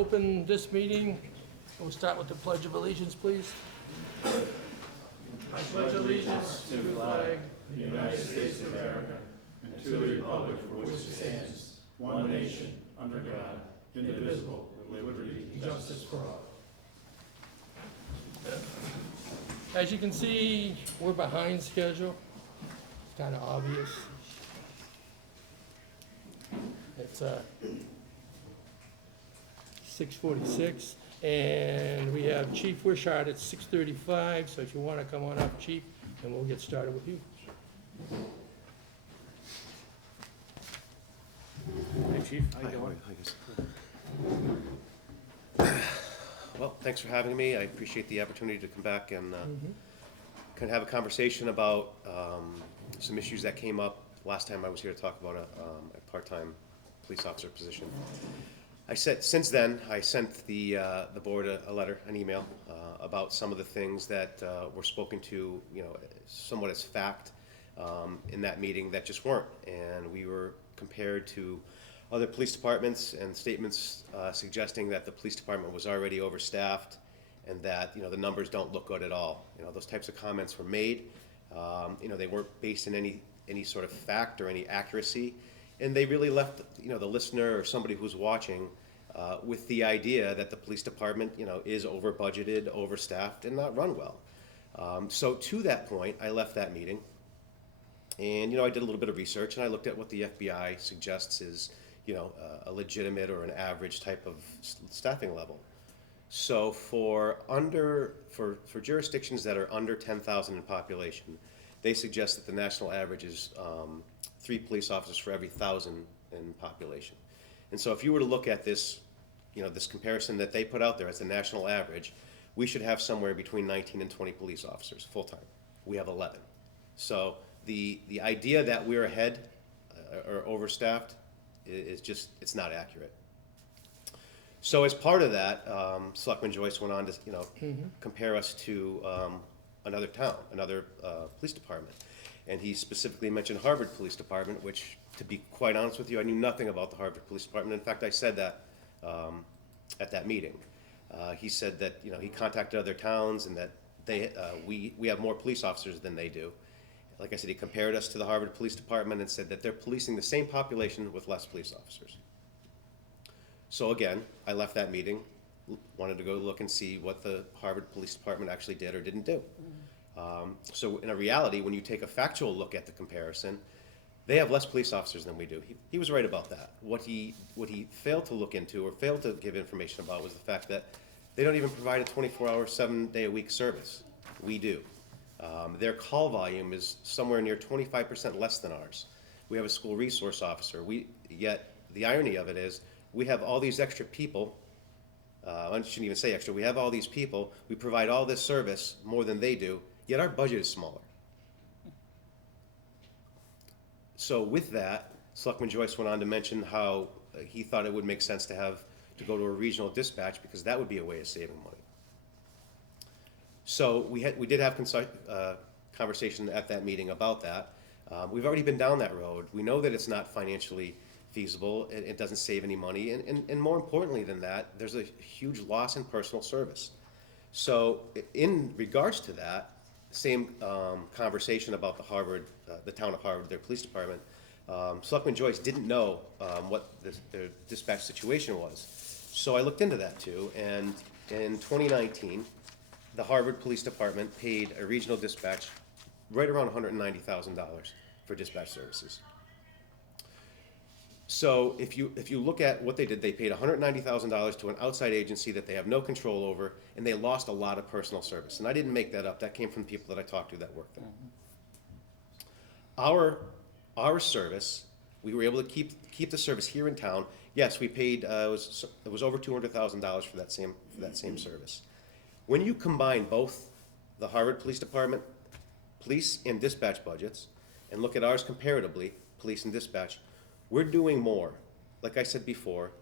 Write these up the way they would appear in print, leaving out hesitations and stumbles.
Open this meeting. We'll start with the Pledge of Allegiance, please. I pledge allegiance to the flag of the United States of America and to the republic for which it stands, one nation, under God, indivisible, with liberty and justice for all. As you can see, we're behind schedule. It's kind of obvious. It's 6:46, and we have Chief Wishart at 6:35, so if you want to come on up, Chief, and we'll get started with you. Hey, Chief. How you doing? Well, thanks for having me. I appreciate the opportunity to come back and kind of have a conversation about some issues that came up last time I was here to talk about a part-time police officer position. Since then, I sent the board a letter, an email, about some of the things that were spoken to, somewhat as fact in that meeting that just weren't. And we were compared to other police departments and statements suggesting that the police department was already overstaffed and that, the numbers don't look good at all. Those types of comments were made. They weren't based in any sort of fact or any accuracy. And they really left, the listener or somebody who's watching with the idea that the police department, is over budgeted, overstaffed, and not run well. So to that point, I left that meeting, and I did a little bit of research, and I looked at what the FBI suggests is, a legitimate or an average type of staffing level. So for jurisdictions that are under 10,000 in population, they suggest that the national average is 3 police officers for every 1,000 in population. And so if you were to look at this, this comparison that they put out there as the national average, we should have somewhere between 19 and 20 police officers full-time. We have 11. So the idea that we're ahead or overstaffed is just, it's not accurate. So as part of that, Selectman Joyce went on to, compare us to another town, another police department. And he specifically mentioned Harvard Police Department, which, to be quite honest with you, I knew nothing about the Harvard Police Department. In fact, I said that at that meeting. He said that he contacted other towns and that we have more police officers than they do. Like I said, he compared us to the Harvard Police Department and said that they're policing the same population with less police officers. So again, I left that meeting, wanted to go look and see what the Harvard Police Department actually did or didn't do. So in a reality, when you take a factual look at the comparison, they have less police officers than we do. He was right about that. What he failed to look into or failed to give information about was the fact that they don't even provide a 24-hour, 7-day-a-week service. We do. Their call volume is somewhere near 25% less than ours. We have a school resource officer. Yet the irony of it is we have all these extra people. I shouldn't even say extra. We have all these people. We provide all this service more than they do, yet our budget is smaller. So with that, Selectman Joyce went on to mention how he thought it would make sense to go to a regional dispatch because that would be a way of saving money. So we did have conversation at that meeting about that. We've already been down that road. We know that it's not financially feasible. It doesn't save any money, and more importantly than that, there's a huge loss in personal service. So in regards to that, same conversation about the town of Harvard, their police department, Selectman Joyce didn't know what their dispatch situation was. So I looked into that too, and in 2019, the Harvard Police Department paid a regional dispatch right around $190,000 for dispatch services. So if you look at what they did, they paid $190,000 to an outside agency that they have no control over, and they lost a lot of personal service. And I didn't make that up. That came from people that I talked to that worked there. Our service, we were able to keep the service here in town. Yes, we paid it was over $200,000 for that same service. When you combine both the Harvard Police Department, police and dispatch budgets, and look at ours comparatively, police and dispatch, we're doing more. Like I said before,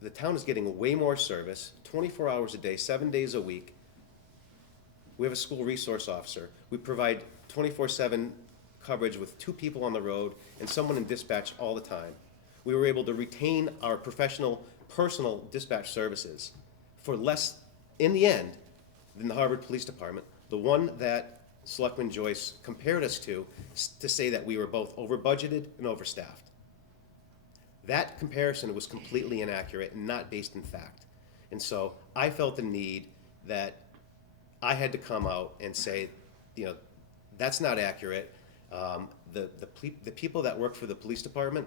the town is getting way more service, 24 hours a day, 7 days a week. We have a school resource officer. We provide 24/7 coverage with 2 people on the road and someone in dispatch all the time. We were able to retain our professional personal dispatch services for less, in the end, than the Harvard Police Department, the one that Selectman Joyce compared us to say that we were both over budgeted and overstaffed. That comparison was completely inaccurate and not based in fact. And so I felt the need that I had to come out and say, that's not accurate. The people that work for the police department,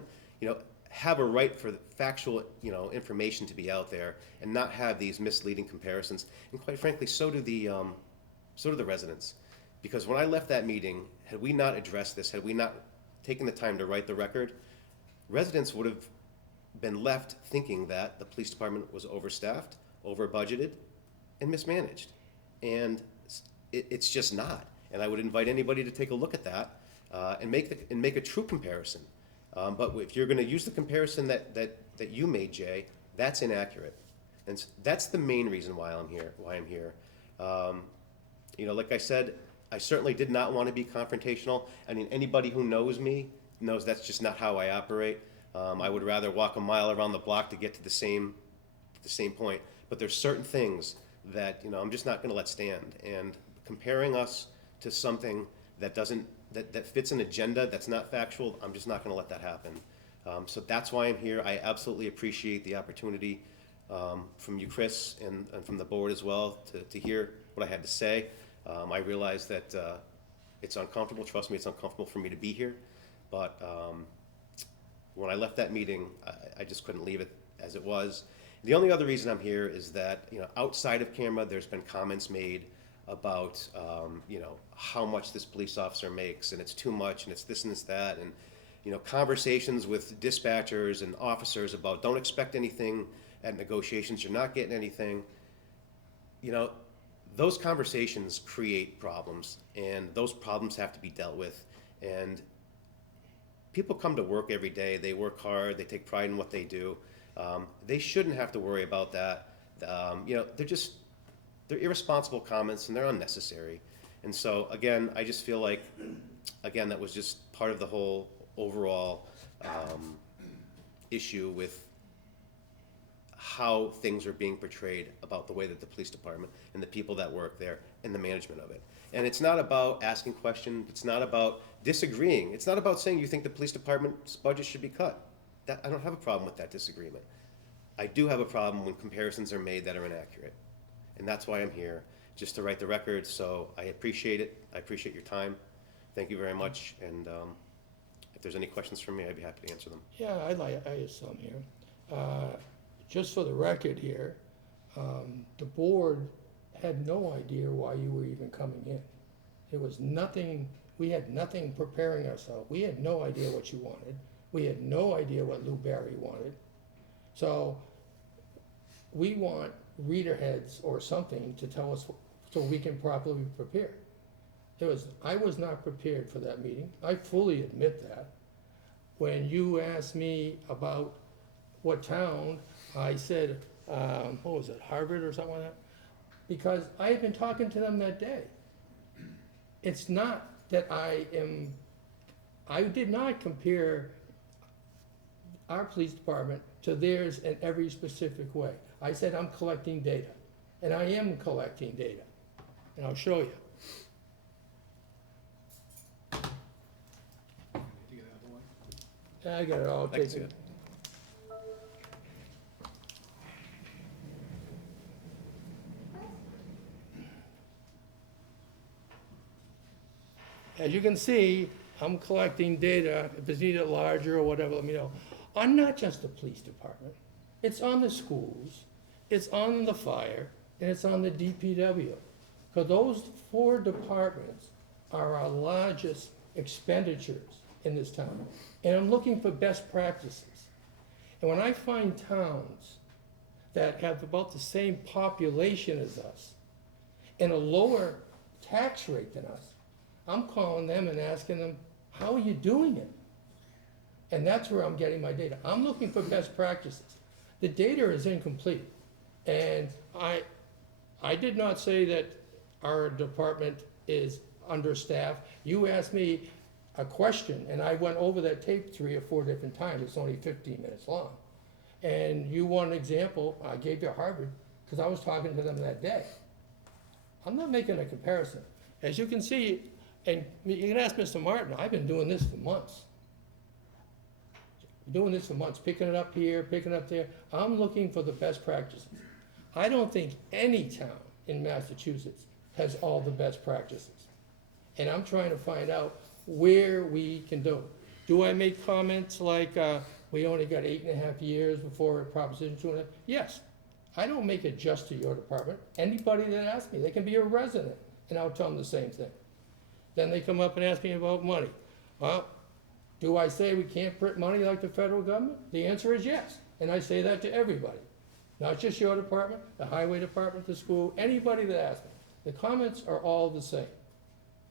have a right for the factual, information to be out there and not have these misleading comparisons. And quite frankly, so do the residents. Because when I left that meeting, had we not addressed this, had we not taken the time to write the record, residents would have been left thinking that the police department was overstaffed, over budgeted, and mismanaged. And it's just not. And I would invite anybody to take a look at that and make a true comparison. But if you're going to use the comparison that you made, Jay, that's inaccurate. And that's the main reason why I'm here. Like I said, I certainly did not want to be confrontational. I mean, anybody who knows me knows that's just not how I operate. I would rather walk a mile around the block to get to the same point. But there's certain things that I'm just not going to let stand. And comparing us to something that fits an agenda that's not factual, I'm just not going to let that happen. So that's why I'm here. I absolutely appreciate the opportunity from you, Chris, and from the board as well to hear what I had to say. I realize that it's uncomfortable. Trust me, it's uncomfortable for me to be here. But when I left that meeting, I just couldn't leave it as it was. The only other reason I'm here is that outside of camera, there's been comments made about how much this police officer makes, and it's too much, and it's this and it's that, and conversations with dispatchers and officers about don't expect anything at negotiations, you're not getting anything. Those conversations create problems, and those problems have to be dealt with. And people come to work every day, they work hard, they take pride in what they do. They shouldn't have to worry about that. They're irresponsible comments and they're unnecessary. And so again, I just feel like, that was just part of the whole overall issue with how things are being portrayed about the way that the police department and the people that work there and the management of it. And it's not about asking questions, it's not about disagreeing, it's not about saying you think the police department's budget should be cut. I don't have a problem with that disagreement. I do have a problem when comparisons are made that are inaccurate. And that's why I'm here, just to write the record. So I appreciate it. I appreciate your time. Thank you very much. And if there's any questions from me, I'd be happy to answer them. Yeah, I have some here. Just for the record here, the board had no idea why you were even coming in. There was nothing, we had nothing preparing ourselves. We had no idea what you wanted. We had no idea what Lou Barry wanted. So we want reader heads or something to tell us so we can properly prepare. I was not prepared for that meeting. I fully admit that. When you asked me about what town, I said, what was it, Harvard or something like that? Because I had been talking to them that day. It's not that I did not compare our police department to theirs in every specific way. I said I'm collecting data, and I am collecting data, and I'll show you. I got it all I can see taken. it. As you can see, I'm collecting data. If it's needed larger or whatever, let me know. On not just the police department, it's on the schools, it's on the fire, and it's on the DPW. Because those 4 departments are our largest expenditures in this town. And I'm looking for best practices. And when I find towns that have about the same population as us and a lower tax rate than us, I'm calling them and asking them, how are you doing it? And that's where I'm getting my data. I'm looking for best practices. The data is incomplete. And I did not say that our department is understaffed. You asked me a question, and I went over that tape 3 or 4 different times. It's only 15 minutes long. And you want an example, I gave you Harvard, because I was talking to them that day. I'm not making a comparison. As you can see, and you can ask Mr. Martin, I've been doing this for months. Doing this for months, picking it up here, picking it up there. I'm looking for the best practices. I don't think any town in Massachusetts has all the best practices. And I'm trying to find out where we can do it. Do I make comments like, we only got 8.5 years before Proposition 2? Yes. I don't make it just to your department. Anybody that asks me, they can be a resident, and I'll tell them the same thing. Then they come up and ask me about money. Well, do I say we can't print money like the federal government? The answer is yes, and I say that to everybody. Not just your department, the highway department, the school, anybody that asks me. The comments are all the same.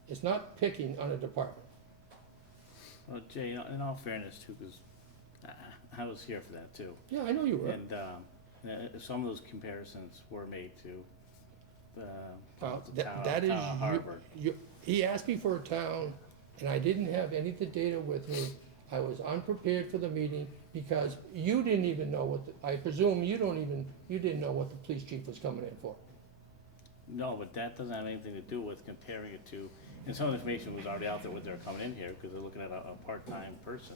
It's not picking on a department. Well, Jay, in all fairness too, because I was here for that too. Yeah, I know you were. And some of those comparisons were made to Well, the town that is, of Harvard. he asked me for a town, and I didn't have any of the data with me. I was unprepared for the meeting because you didn't even know what, I presume you didn't know what the police chief was coming in for. No, but that doesn't have anything to do with comparing it to, and some of the information was already out there when they were coming in here, because they're looking at a part-time person.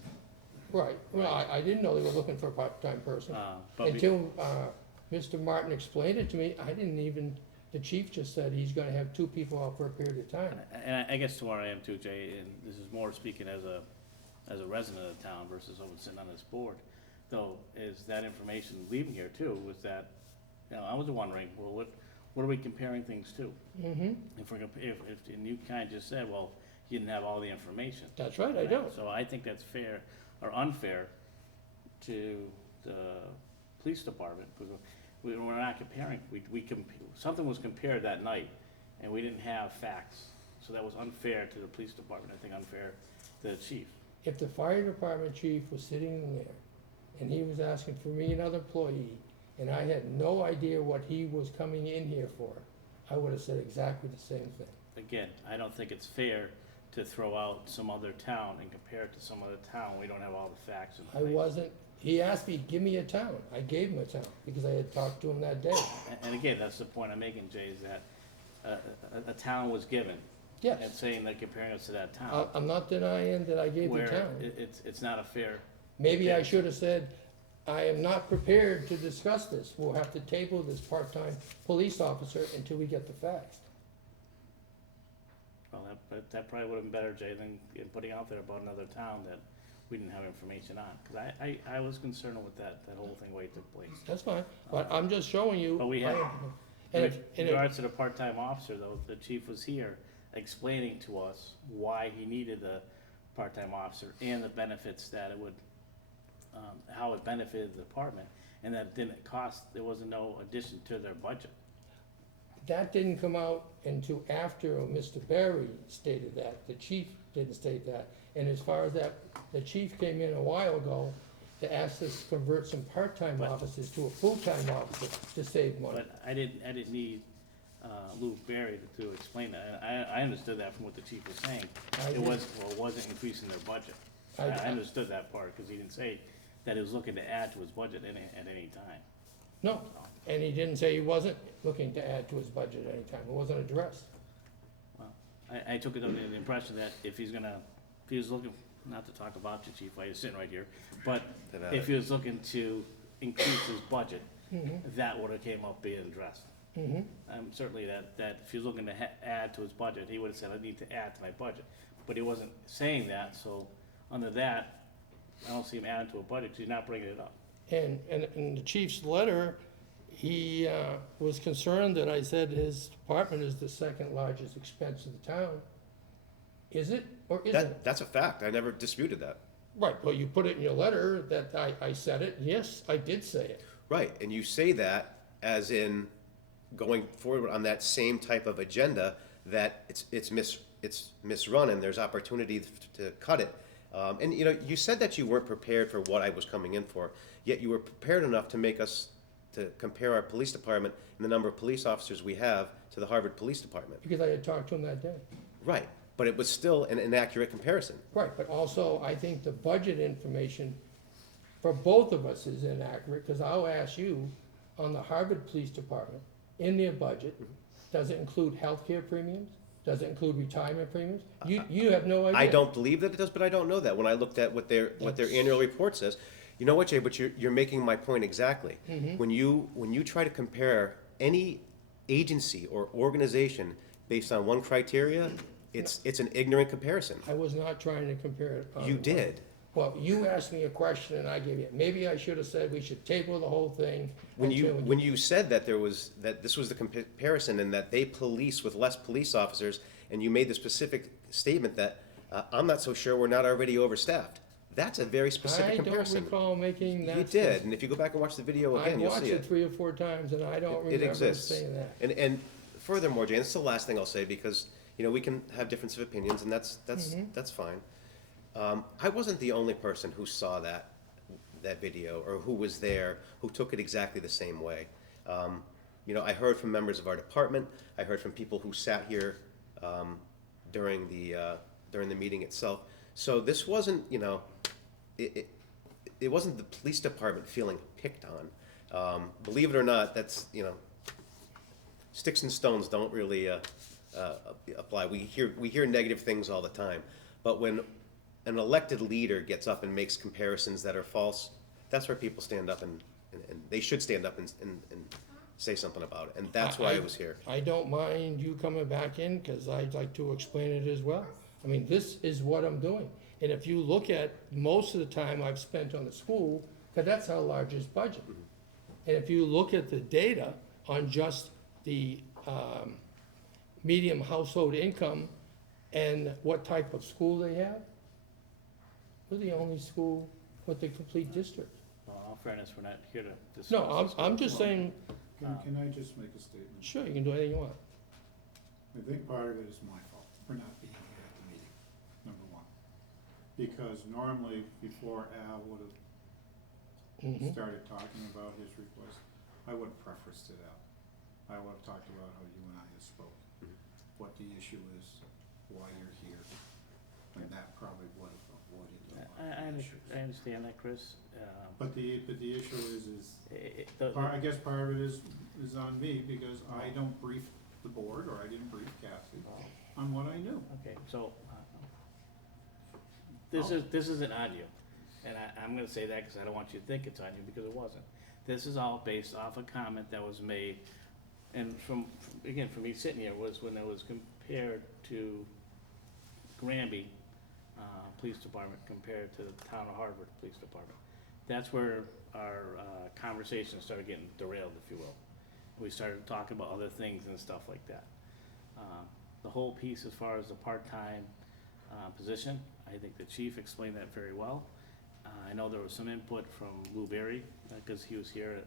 Right, well, I didn't know they were looking for a part-time person. But Until, Mr. Martin explained it to me, I didn't even, the chief just said he's gonna have 2 people out for a period of time. And I guess to where I am too, Jay, and this is more speaking as a resident of the town versus someone sitting on this board, though, is that information leaving here too, was that, I was wondering, well, what are we comparing things to? Mm-hmm, And you kinda just said, well, you didn't have all the information. that's right, I don't. So I think that's fair, or unfair, to the police department, because we're not comparing, something was compared that night, and we didn't have facts, so that was unfair to the police department, I think unfair to the chief. If the fire department chief was sitting in there, and he was asking for me, another employee, and I had no idea what he was coming in here for, I would have said exactly the same thing. Again, I don't think it's fair to throw out some other town and compare it to some other town, we don't have all the facts in I place. wasn't, he asked me, give me a town, I gave him a town, because I had talked to him that day. And again, that's the point I'm making, Jay, is that a town was given, and Yes, saying that comparing us to that town, I'm not denying that I gave the where town. it's not a fair, Maybe I should have said, I am not prepared to discuss this, we'll have to table this part-time police officer until we get the facts. well, that probably would've been better, Jay, than putting out there about another town that we didn't have information on, because I was concerned with that whole thing, way it took place. That's fine, but I'm just showing you. But we had- And In if, regards to the part-time officer, though, the chief was here explaining to us why he needed a part-time officer and the benefits that it would, how it benefited the department, and that it didn't cost, there wasn't no addition to their budget. that didn't come out until after Mr. Barry stated that, the chief didn't state that. And as far as that, the chief came in a while ago to ask us to convert some part-time But- officers to a full-time officer to save money. But I didn't need, Lou Berry to explain that, and I understood that from what the chief was saying. I It did. wasn't increasing their budget. I- I understood that part, because he didn't say that he was looking to add to his budget at any time. No, and he didn't say he wasn't looking to add to his budget at any time, it wasn't addressed. Well, I took it under the impression that if he was looking, not to talk about you, chief, while you're sitting right here, but if he was looking to increase his budget, Mm-hmm, that would've came up being addressed. mm-hmm. Certainly that if he was looking to add to his budget, he would've said, I need to add to my budget. But he wasn't saying that, so under that, I don't see him adding to a budget, 'cause he's not bringing it up. And in the chief's letter, he was concerned that I said his department is the second largest expense of the town. Is it, or isn't it? That's a fact, I never disputed that. Right, well, you put it in your letter that I said it, yes, I did say it. Right, and you say that as in going forward on that same type of agenda, that it's misrun and there's opportunity to cut it. And you said that you weren't prepared for what I was coming in for, yet you were prepared enough to make us, to compare our police department and the number of police officers we have to the Harvard Police Department. Because I had talked to him that day. Right, but it was still an inaccurate comparison. Right, but also, I think the budget information for both of us is inaccurate, because I'll ask you, on the Harvard Police Department, in their budget, does it include healthcare premiums? Does it include retirement premiums? You have no idea. I don't believe that it does, but I don't know that. When I looked at what their annual report says, you know what, Jay? But you're making my point exactly. When you try to compare any agency or organization based on one criteria, it's an ignorant comparison. I was not trying to compare it. You did. Well, you asked me a question and I gave you, maybe I should have said we should table the whole thing. When you said that this was the comparison and that they police with less police officers, and you made the specific statement that I'm not so sure we're not already overstaffed. That's a very specific comparison. I don't recall making that. You did, and if you go back and watch the video again, you'll see it. I watched it 3 or 4 times and I don't It remember exists. saying that. And furthermore, Jane, this is the last thing I'll say, because we can have difference of opinions, and that's fine. I wasn't the only person who saw that video, or who was there, who took it exactly the same way. I heard from members of our department. I heard from people who sat here during the meeting itself. So this wasn't, it wasn't the police department feeling picked on. Believe it or not, that's, sticks and stones don't really apply. We hear negative things all the time, but when an elected leader gets up and makes comparisons that are false, that's where people stand up and they should stand up and say something about it, and that's why I was here. I don't mind you coming back in, because I'd like to explain it as well. I mean, this is what I'm doing, and if you look at most of the time I've spent on the school, because that's our largest budget. And if you look at the data on just the medium household income and what type of school they have, we're the only school with the complete district. Well, in all fairness, we're not here to discuss. No, I'm just saying, Can I just make a statement? sure, you can do anything you want. I think part of it is my fault for not being here at the meeting, number one. Because normally, before Al would have started talking about his request, I would have prefaced it out. I would have talked about how you and I have spoke, what the issue is, why you're here, and that probably would have avoided a lot of the issues. I understand that, Chris. But the issue is, The- I guess part of it is on me, because I don't brief the board, or I didn't brief Kathy on what I knew. Okay, so, this isn't on you, and I'm gonna say that because I don't want you to think it's on you, because it wasn't. This is all based off a comment that was made, and from me sitting here, was when it was compared to Granby Police Department compared to the town of Harvard Police Department. That's where our conversation started getting derailed, if you will. We started talking about other things and stuff like that. The whole piece as far as the part-time position, I think the chief explained that very well. I know there was some input from Lou Berry, because he was here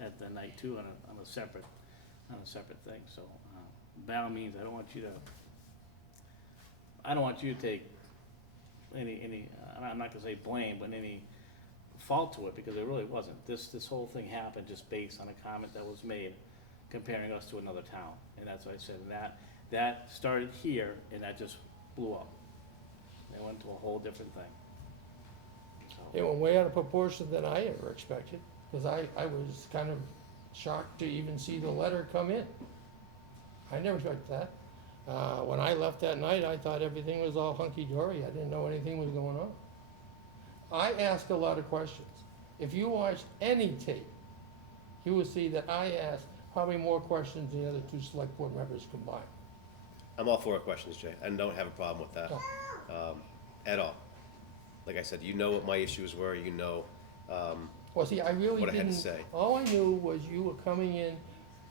at the night too, on a separate thing, so, by all means, I don't want you to take any, I'm not gonna say blame, but any fault to it, because it really wasn't. This whole thing happened just based on a comment that was made comparing us to another town, and that's what I said, and that started here, and that just blew up. It went to a whole different thing. It went way out of proportion than I ever expected, because I was kind of shocked to even see the letter come in. I never expected that. When I left that night, I thought everything was all hunky-dory. I didn't know anything was going on. I asked a lot of questions. If you watch any tape, you will see that I asked probably more questions than the other 2 select board members combined. I'm all for questions, Jay. I don't have a problem with that at all. Like I said, you know what my issues were. Well, see, I really what I had to didn't, say. all I knew was you were coming in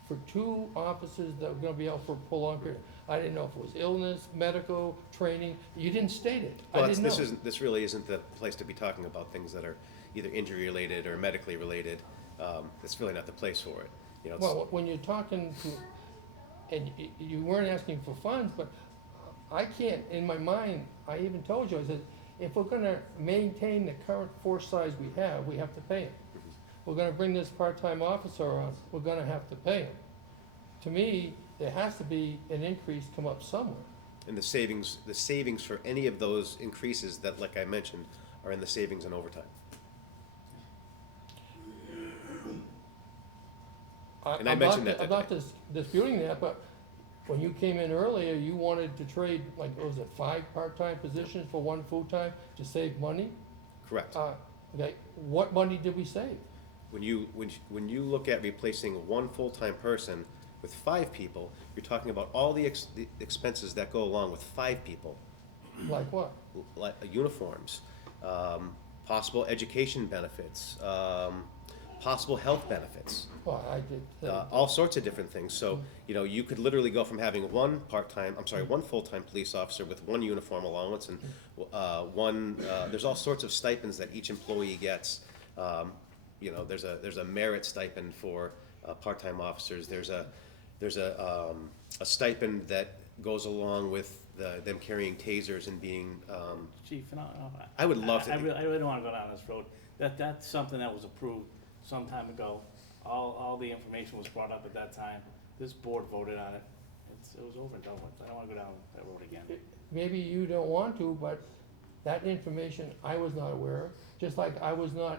for 2 officers that were gonna be out for a prolonged period. I didn't know if it was illness, medical, training, you didn't state it, I Well, didn't know. this really isn't the place to be talking about things that are either injury-related or medically related. It's really not the place for it. Well, when you're talking to, and you weren't asking for funds, but I can't, in my mind, I even told you, I said, if we're gonna maintain the current force size we have to pay him. We're gonna bring this part-time officer on, we're gonna have to pay him. To me, there has to be an increase come up somewhere. And the savings for any of those increases that, like I mentioned, are in the savings and overtime. And I mentioned that I'm not disputing that, but when you came in earlier, you wanted to trade, like, what was it, 5 part-time positions for 1 full-time to save money? Correct. Okay, what money did we save? When you look at replacing 1 full-time person with 5 people, you're talking about all the expenses that go along with 5 people, Like what? like uniforms, possible education benefits, possible health benefits, Well, I did, all sorts of different things. So, you could literally go from having one full-time police officer with 1 uniform allowance and there's all sorts of stipends that each employee gets. There's a merit stipend for part-time officers. There's a stipend that goes along with them carrying tasers and being. Chief, I would love to. I really don't wanna go down this road. That's something that was approved some time ago. All the information was brought up at that time. This board voted on it. It was over and done with. I don't wanna go down that road again. maybe you don't want to, but that information I was not aware of, just like I was not,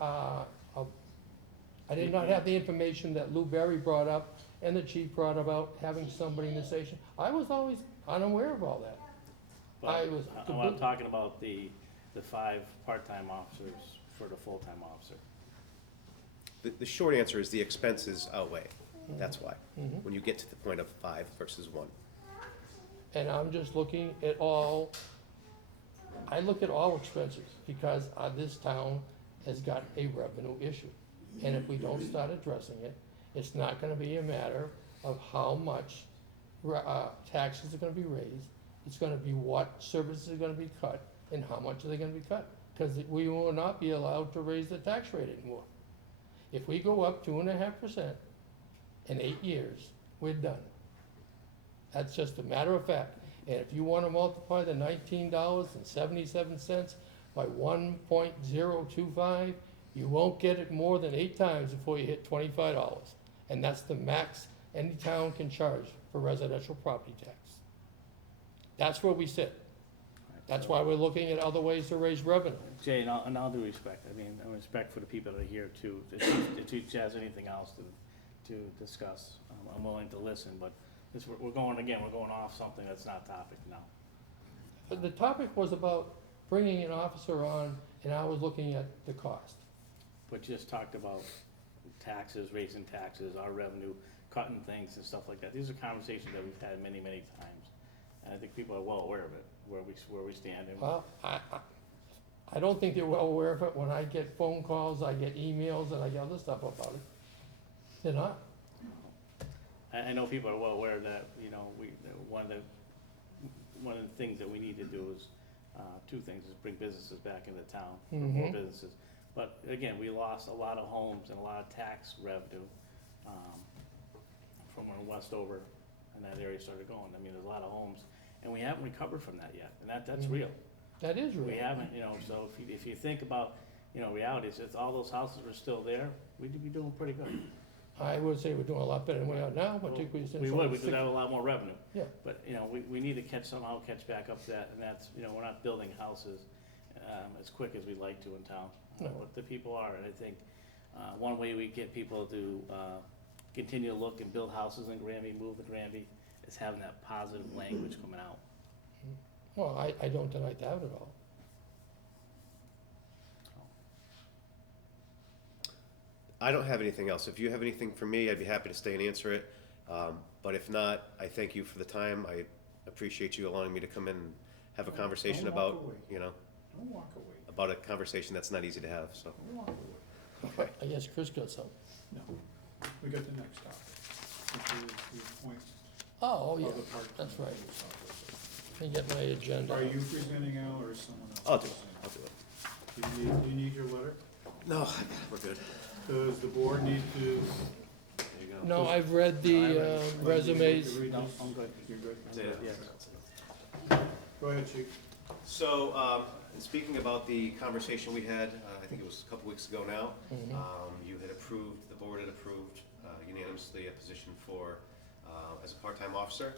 I did not have the information that Lou Berry brought up and the chief brought about having somebody in the station. I was always unaware of all that. I was I'm talking about the 5 part-time officers for the full-time officer. The short answer is the expenses outweigh. That's why. Mhm. When you get to the point of 5 versus 1. And I'm just looking at all, I look at all expenses, because this town has got a revenue issue. And if we don't start addressing it, it's not gonna be a matter of how much taxes are gonna be raised. It's gonna be what services are gonna be cut, and how much are they gonna be cut? Because we will not be allowed to raise the tax rate anymore. If we go up 2.5% in 8 years, we're done. That's just a matter of fact. And if you wanna multiply the $19.77 by 1.025, you won't get it more than 8 times before you hit $25. And that's the max any town can charge for residential property tax. That's where we sit. That's why we're looking at other ways to raise revenue. Jay, in all due respect, I mean, respect for the people that are here too. If the chief has anything else to discuss, I'm willing to listen, but we're going off something that's not topic now. But the topic was about bringing an officer on, and I was looking at the cost. But just talked about taxes, raising taxes, our revenue, cutting things and stuff like that. These are conversations that we've had many, many times. And I think people are well aware of it, where we stand. And Well, I don't think they're well aware of it. When I get phone calls, I get emails, and I get other stuff about it. They're not. I know people are well aware that, one of the things that we need to do is, 2 things, is bring businesses back into town, more Mhm. businesses. But again, we lost a lot of homes and a lot of tax revenue, from when Westover and that area started going. I mean, there's a lot of homes, and we haven't recovered from that yet, and that's Mhm. real. That is real. We haven't, so if you think about, realities, if all those houses were still there, we'd be doing pretty good. I would say we're doing a lot better than we are now, particularly since. We all would, the we could have a lot more revenue. Yeah. But, we need to somehow catch back up to that, and that's, we're not building houses, as quick as we'd like to in town. No. But the people are, and I think, one way we get people to, continue to look and build houses in Granby, move to Granby, is having that positive language coming out. Well, I don't deny that at all. I don't have anything else. If you have anything for me, I'd be happy to stay and answer it. But if not, I thank you for the time. I appreciate you allowing me to come in and have a conversation Don't walk about, away. you know, Don't walk away. about a conversation that's not easy to have, so. Don't walk away. Okay. I guess Chris got some. No, we got the next topic, which is the appointment Oh, of yeah, the part-time that's right. police officer. Let me get my agenda. Are you presenting, Al, or is someone else? I'll do it, presenting? I'll do it. Do you need your letter? No, we're good. Does the board need to? There you go. No, I've read the resumes. You read No, this? I'm good. You're good? Yeah. Go ahead, chief. So, in speaking about the conversation we had, I think it was a couple weeks ago now, Mhm. you had approved, the board had approved unanimously a position for, as a part-time officer.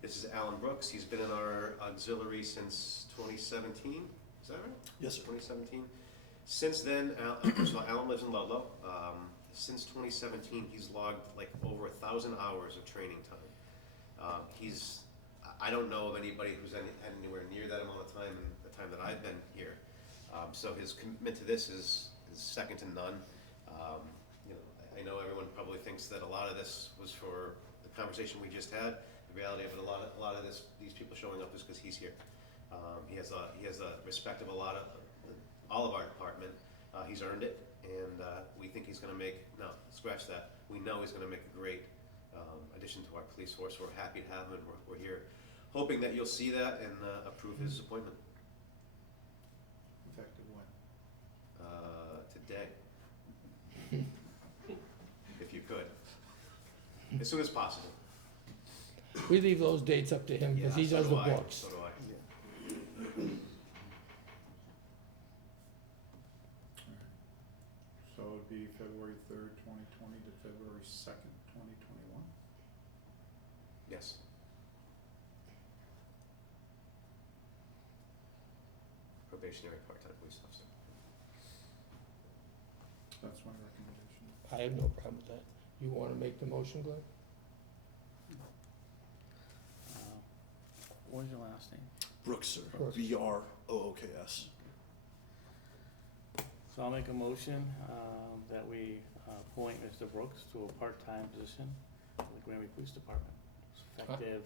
This is Alan Brooks. He's been in our auxiliary since 2017. Is that right? Yes, sir. 2017. Since then, first of all, Alan lives in Ludlow. since 2017, he's logged like over 1,000 hours of training time. I don't know of anybody who's had anywhere near that amount of time in the time that I've been here. So his commitment to this is second to none. I know everyone probably thinks that a lot of this was for the conversation we just had. The reality of it, a lot of these people showing up is because he's here. He has a respect of all of our department. He's earned it, and we think he's going to make. No, scratch that. We know he's going to make a great addition to our police force. We're happy to have him, and we're here, hoping that you'll see that and approve his appointment Effective when? today, if you could, as soon as possible. We leave those dates up to him, because he Yeah, does the so do I. books. So do I. So it'd be February 3rd, 2020 to February 2nd, 2021? Yes. Probationary part-time police officer. That's my recommendation. I have no problem with that. You wanna make the motion, Glenn? What was your last name? Brooks, sir. Brooks. Brooks. So I'll make a motion that we appoint Mr. Brooks to a part-time position for the Granby Police Department. Effective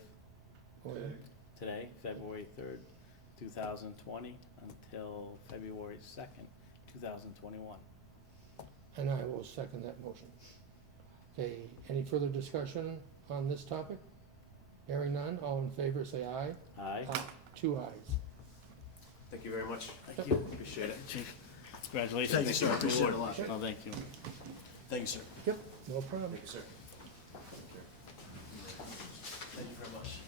Okay. today, February 3rd, 2020, until February 2nd, 2021. And I will second that motion. Okay, any further discussion on this topic? Hearing none, all in favor say aye. Aye. Two ayes. Thank you very much. Thank you. Appreciate it. Chief, congratulations. Thank you, sir. Thank you. Appreciate it a lot. Oh, thank you. Thank you, sir. Yep, no problem. Thank you, sir. Thank you very much.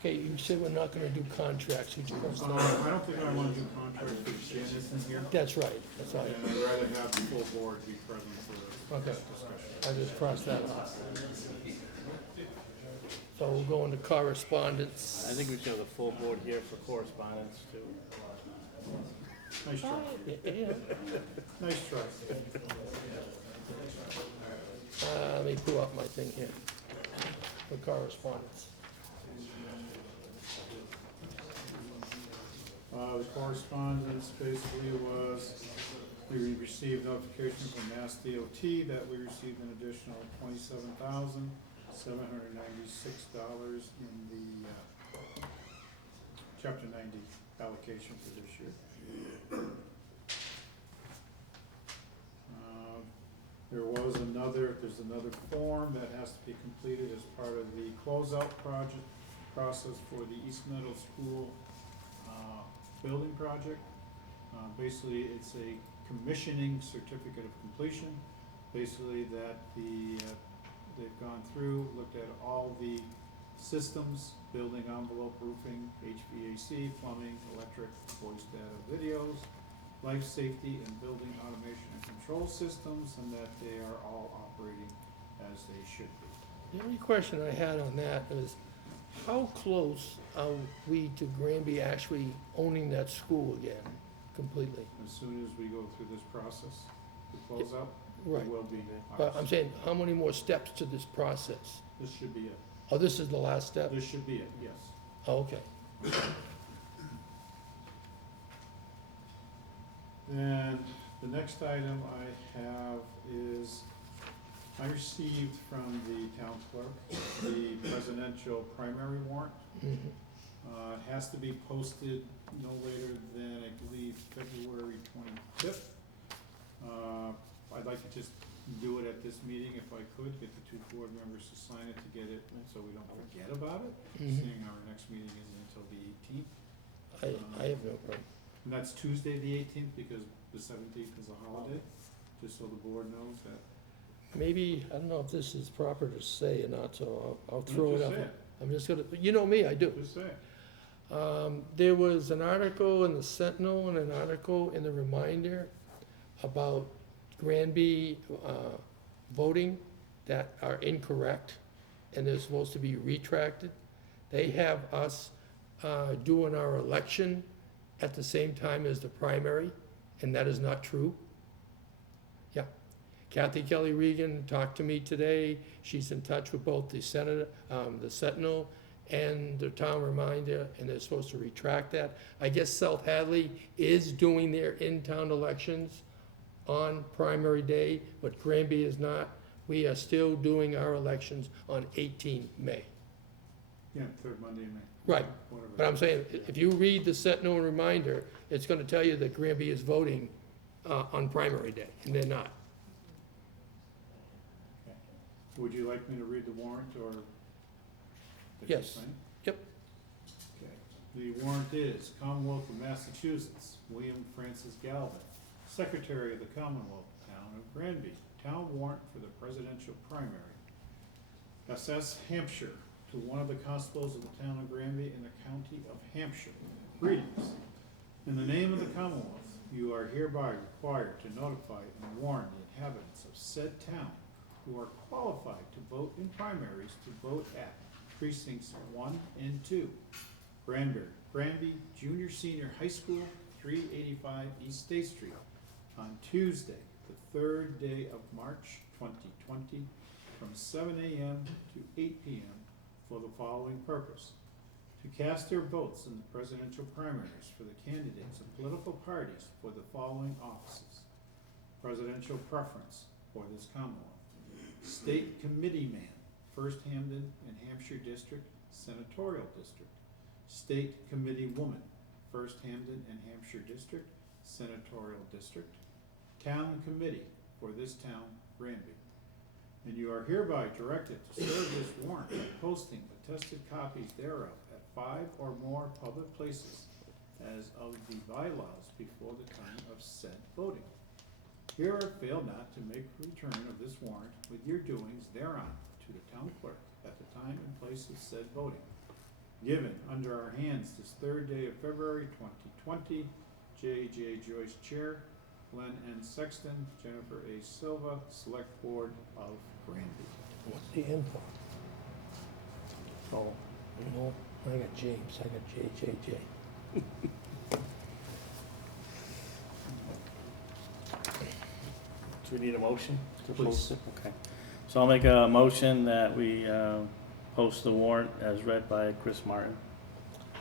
Okay, you said we're not gonna do contracts, you just, I don't think I wanna do contracts with Janice in here, that's right, that's right. and I'd rather have the full board be present for the Okay, discussion. I just crossed that off. So we'll go into correspondence. I think we should have the full board here for correspondence too. Nice try, Yeah, nice try. let me pull up my thing here for correspondence. The correspondence basically was, we received notification from Mass DOT that we received an additional $27,796 in the Chapter 90 allocation for this year. There's another form that has to be completed as part of the closeout project process for the East Meadow School building project. Basically, it's a commissioning certificate of completion. Basically, that they've gone through, looked at all the systems, building envelope, roofing, HVAC, plumbing, electric, voice data, videos, life safety and building automation and control systems, and that they are all operating as they should be. The only question I had on that is, how close are we to Granby actually owning that school again completely? As soon as we go through this process, the closeout, Right, it will be but I'm ours. saying, how many more steps to this process? This should be it. Oh, this is the last step? This should be it, yes. Oh, okay. And the next item I have is, I received from the town clerk the presidential primary warrant. Mhm. It has to be posted no later than, I believe, February 25th. I'd like to just do it at this meeting if I could, get the two board members to sign it to get it, so we don't forget about it, Mhm. seeing our next meeting isn't until the 18th. I have no problem. And that's Tuesday, the 18th, because the 17th is a holiday, just so the board knows that. Maybe, I don't know if this is proper to say or not, so I'll throw it Just up. say it. I'm just gonna, you know me, I do. Just say it. There was an article in the Sentinel and an article in the Reminder about Granby voting that are incorrect, and they're supposed to be retracted. They have us doing our election at the same time as the primary, and that is not true. Yeah. Kathy Kelly Regan talked to me today. She's in touch with both the Sentinel and the Town Reminder, and they're supposed to retract that. I guess South Hadley is doing their in-town elections on primary day, but Granby is not. We are still doing our elections on 18 May. Yeah, third Monday in May. Right, Whatever. but I'm saying, if you read the Sentinel Reminder, it's gonna tell you that Granby is voting on primary day, and they're not. Would you like me to read the warrant, or? Yes. Yep. Okay. The warrant is Commonwealth of Massachusetts, William Francis Galvin, Secretary of the Commonwealth, Town of Granby, Town warrant for the presidential primary. SS Hampshire, to one of the constables of the Town of Granby in the County of Hampshire. Greetings. In the name of the Commonwealth, you are hereby required to notify and warn the inhabitants of said town who are qualified to vote in primaries to vote at precincts 1 and 2, Granby Junior Senior High School, 385 East State Street, on Tuesday, the 3rd day of March 2020, from 7 a.m. to 8 p.m. for the following purpose: to cast their votes in the presidential primaries for the candidates of political parties for the following offices: presidential preference for this Commonwealth, State Committeeman, First Hampden and Hampshire District, Senatorial District, State Committee Woman, First Hampden and Hampshire District, Senatorial District, Town Committee for this town, Granby. And you are hereby directed to serve this warrant by posting attested copies thereof at 5 or more public places as of the bylaws before the time of said voting. Hereby fail not to make return of this warrant with your doings thereon to the town clerk at the time and place of said voting. Given under our hands this 3rd day of February 2020, J.J. Joyce, Chair, Glenn N. Sexton, Jennifer A. Silva, Select Board of Granby. What's the info? Oh, No, I got James, I got JJJ. do we need a motion to Please. post it? Okay. So I'll make a motion that we post the warrant as read by Chris Martin.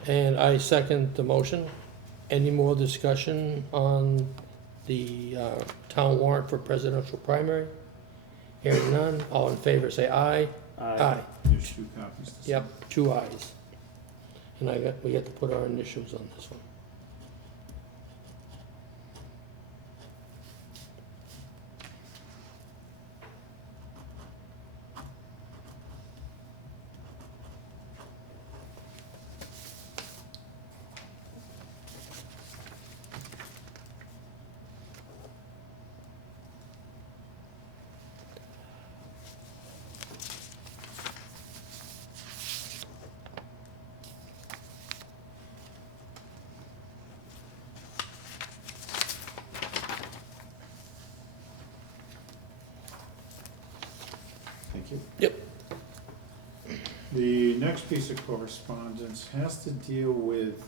And I second the motion. Any more discussion on the town warrant for presidential primary? Hearing none, all in favor say aye. Aye. There's 2 copies to sign. Yep, 2 ayes. And we get to put our initials on this one. Thank you. Yep. The next piece of correspondence has to deal with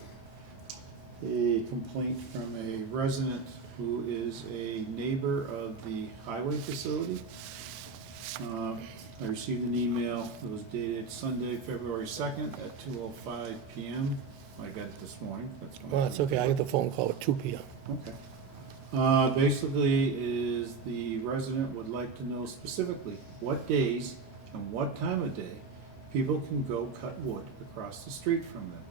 a complaint from a resident who is a neighbor of the highway facility. I received an email that was dated Sunday, February 2nd at 2:05 PM. I got it this morning, that's when. Well, it's okay, I got the phone call at 2 p.m. Okay. Basically is the resident would like to know specifically what days and what time of day people can go cut wood across the street from them,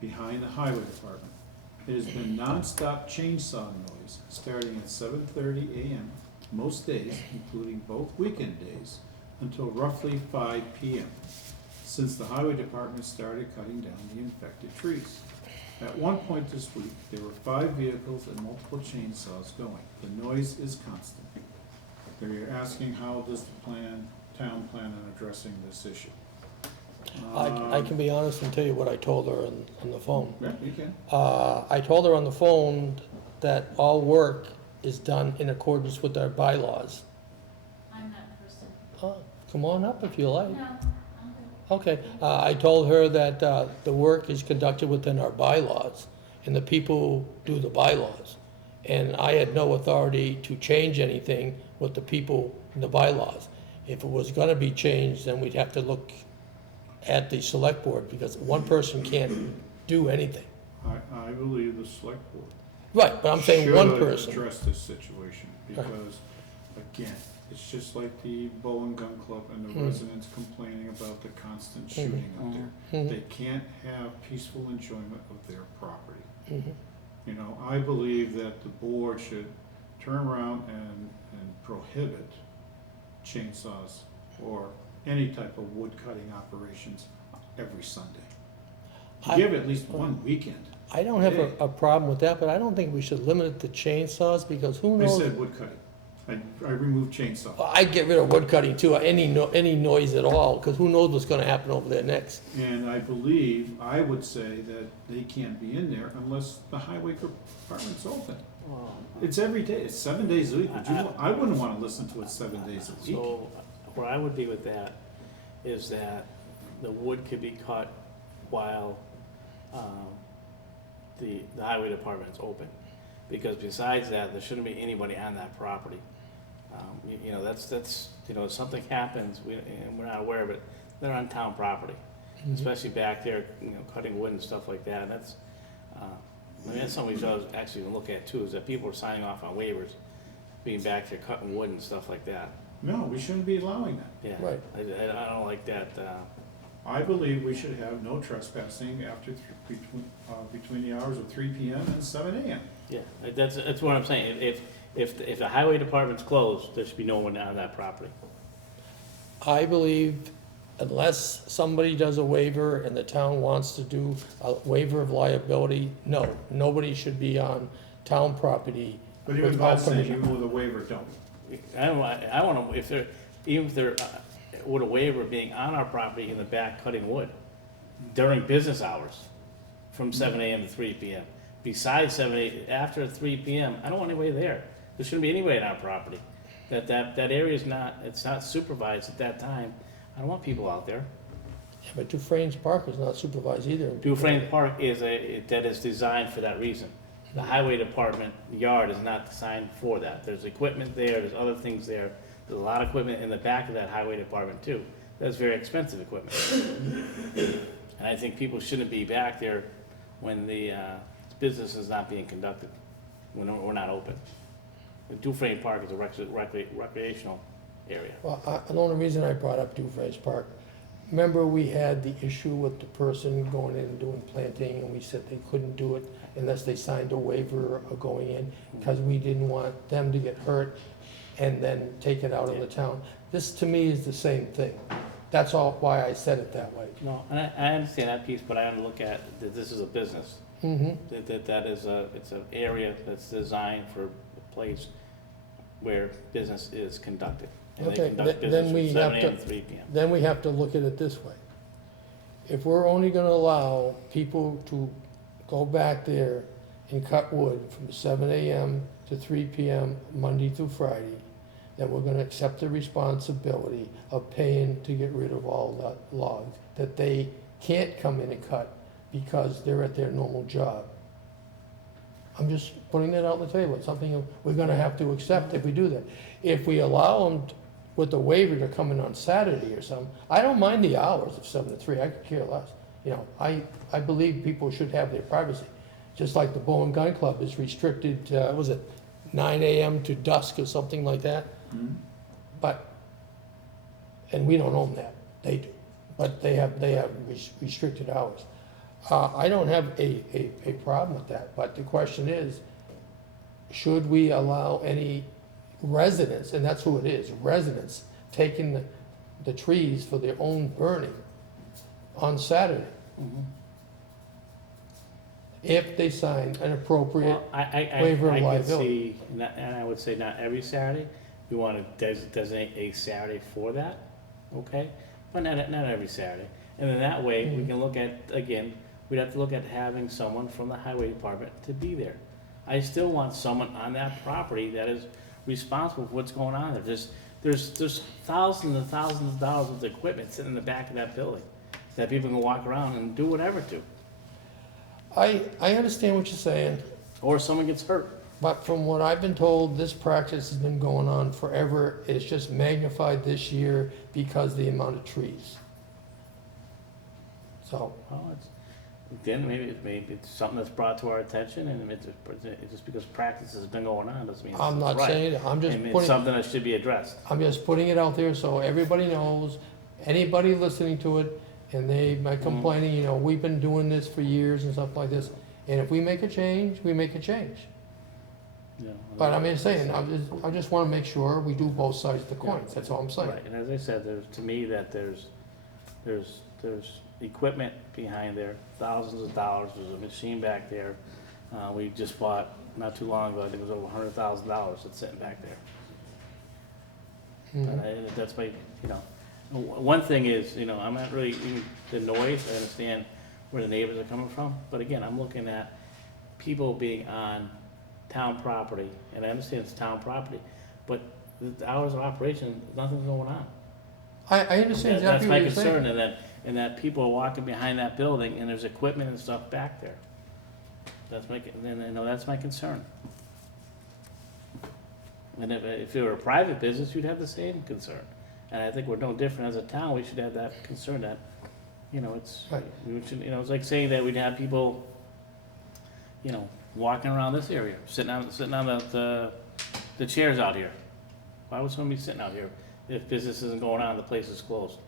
behind the highway department. It has been nonstop chainsaw noise starting at 7:30 a.m. most days, including both weekend days, until roughly 5 p.m. since the highway department started cutting down the infected trees. At one point this week, there were 5 vehicles and multiple chainsaws going. The noise is constant. They're asking how does the town plan on addressing this issue? I can be honest and tell you what I told her on the phone. Yeah, you can. I told her on the phone that all work is done in accordance with our bylaws. I'm that person. Oh, come on up if you like. No, I'm good. Okay, I told her that the work is conducted within our bylaws, and the people do the bylaws. And I had no authority to change anything with the people in the bylaws. If it was gonna be changed, then we'd have to look at the select board, because one person can't do anything. I believe the select board Right, but I'm saying one should person. address this situation, because, again, it's just like the Bow and Gun Club and the residents complaining about the constant shooting out there. They can't have peaceful enjoyment of their property. You know, I believe that the board should turn around and prohibit chainsaws or any type of wood cutting operations every Sunday. I- Give at least one weekend. I don't have a problem with that, but I don't think we should limit it to chainsaws, because who I knows? said wood cutting. I removed chainsaw. I'd get rid of wood cutting too, any noise at all, because who knows what's gonna happen over there next. And I believe, I would say that they can't be in there unless the highway department's open. It's every day, it's 7 days a week. I wouldn't wanna listen to it 7 days a week. So, where I would be with that is that the wood could be cut while, the highway department's open. Because besides that, there shouldn't be anybody on that property. You know, that's, you know, if something happens, and we're not aware of it, they're on town property. Especially back there, you know, cutting wood and stuff like that, and that's, I mean, that's something we should actually even look at too, is that people are signing off on waivers, being back there cutting wood and stuff like that. No, we shouldn't be allowing that. Yeah. Right. I don't like that, I believe we should have no trespassing after, between the hours of 3 PM and 7 AM. yeah, that's what I'm saying. If the highway department's closed, there should be no one on that property. I believe unless somebody does a waiver and the town wants to do a waiver of liability, no, nobody should be on town property But even without Bob's saying, permission. even with a waiver, don't. I wanna, even if they're, with a waiver being on our property in the back cutting wood during business hours, from 7 AM to 3 PM. Besides after 3 PM, I don't want anybody there. There shouldn't be anybody on our property. That area's not, it's not supervised at that time. I don't want people out there. Yeah, but Dufrane's Park is not supervised either. Dufresne Park that is designed for that reason. The highway department yard is not designed for that. There's equipment there, there's other things there. There's a lot of equipment in the back of that highway department too. That's very expensive equipment. And I think people shouldn't be back there when the business is not being conducted, when we're not open. Dufresne Park is a recreational area. Well, the only reason I brought up Dufrane's Park, remember we had the issue with the person going in and doing planting, and we said they couldn't do it unless they signed a waiver of going in, because we didn't want them to get hurt and then take it out on the town. This, to me, is the same thing. That's all why I said it that way. No, and I understand that piece, but I want to look at that this is a business. That is it's an area that's designed for a place where business is conducted. And they Okay, conduct then business we from 7 have AM to- to 3 PM. Then we have to look at it this way. If we're only gonna allow people to go back there and cut wood from 7 AM to 3 PM, Monday through Friday, then we're gonna accept the responsibility of paying to get rid of all the logs that they can't come in and cut because they're at their normal job. I'm just putting that out on the table. It's something we're gonna have to accept if we do that. If we allow them with the waiver to come in on Saturday or something, I don't mind the hours of 7 to 3, I could care less. You know, I believe people should have their privacy. Just like the Bow and Gun Club is restricted, was it 9 AM to dusk or something like that? But, and we don't own that, they do, but they have restricted hours. I don't have a problem with that, but the question is, should we allow any residents, and that's who it is, residents, taking the trees for their own burning on Saturday? If they sign an appropriate, Well, I waiver of could liability. see, and I would say not every Saturday. We want to designate a Saturday for that, okay? But not every Saturday. And then that way, we can look at, again, we'd have to look at having someone from the highway department to be there. I still want someone on that property that is responsible for what's going on there. There's thousands and thousands of dollars of equipment sitting in the back of that building that people can walk around and do whatever to. I understand what you're saying, Or someone gets hurt. but from what I've been told, this practice has been going on forever. It's just magnified this year because of the amount of trees. So, Well, again, maybe it's something that's brought to our attention, and it's just because practice has been going on, doesn't mean it's right. I'm not saying it, I'm just And it's putting, something that should be addressed. I'm just putting it out there so everybody knows, anybody listening to it, and they might complaining, you know, we've been doing this for years and stuff like this. And if we make a change, we make a change. You know, But I'm just saying, I just wanna make sure we do both sides of the coin, that's all I'm saying. Right, and as I said, to me, that there's equipment behind there, thousands of dollars, there's a machine back there. We just bought, not too long ago, I think it was over $100,000 that's sitting back there. Mhm. And that's my, you know, one thing is, you know, I'm not really, even the noise, I understand where the neighbors are coming from, but again, I'm looking at people being on town property, and I understand it's town property, but the hours of operation, nothing's going on. I understand That's exactly my what you're saying. concern, and that people are walking behind that building, and there's equipment and stuff back there. That's my, and, you know, that's my concern. And if it were a private business, you'd have the same concern. And I think we're no different as a town, we should have that concern that, you know, it's, Right. we should, you know, it's like saying that we'd have people, you know, walking around this area, sitting on the chairs out here. Why would someone be sitting out here if business isn't going on, the place is closed?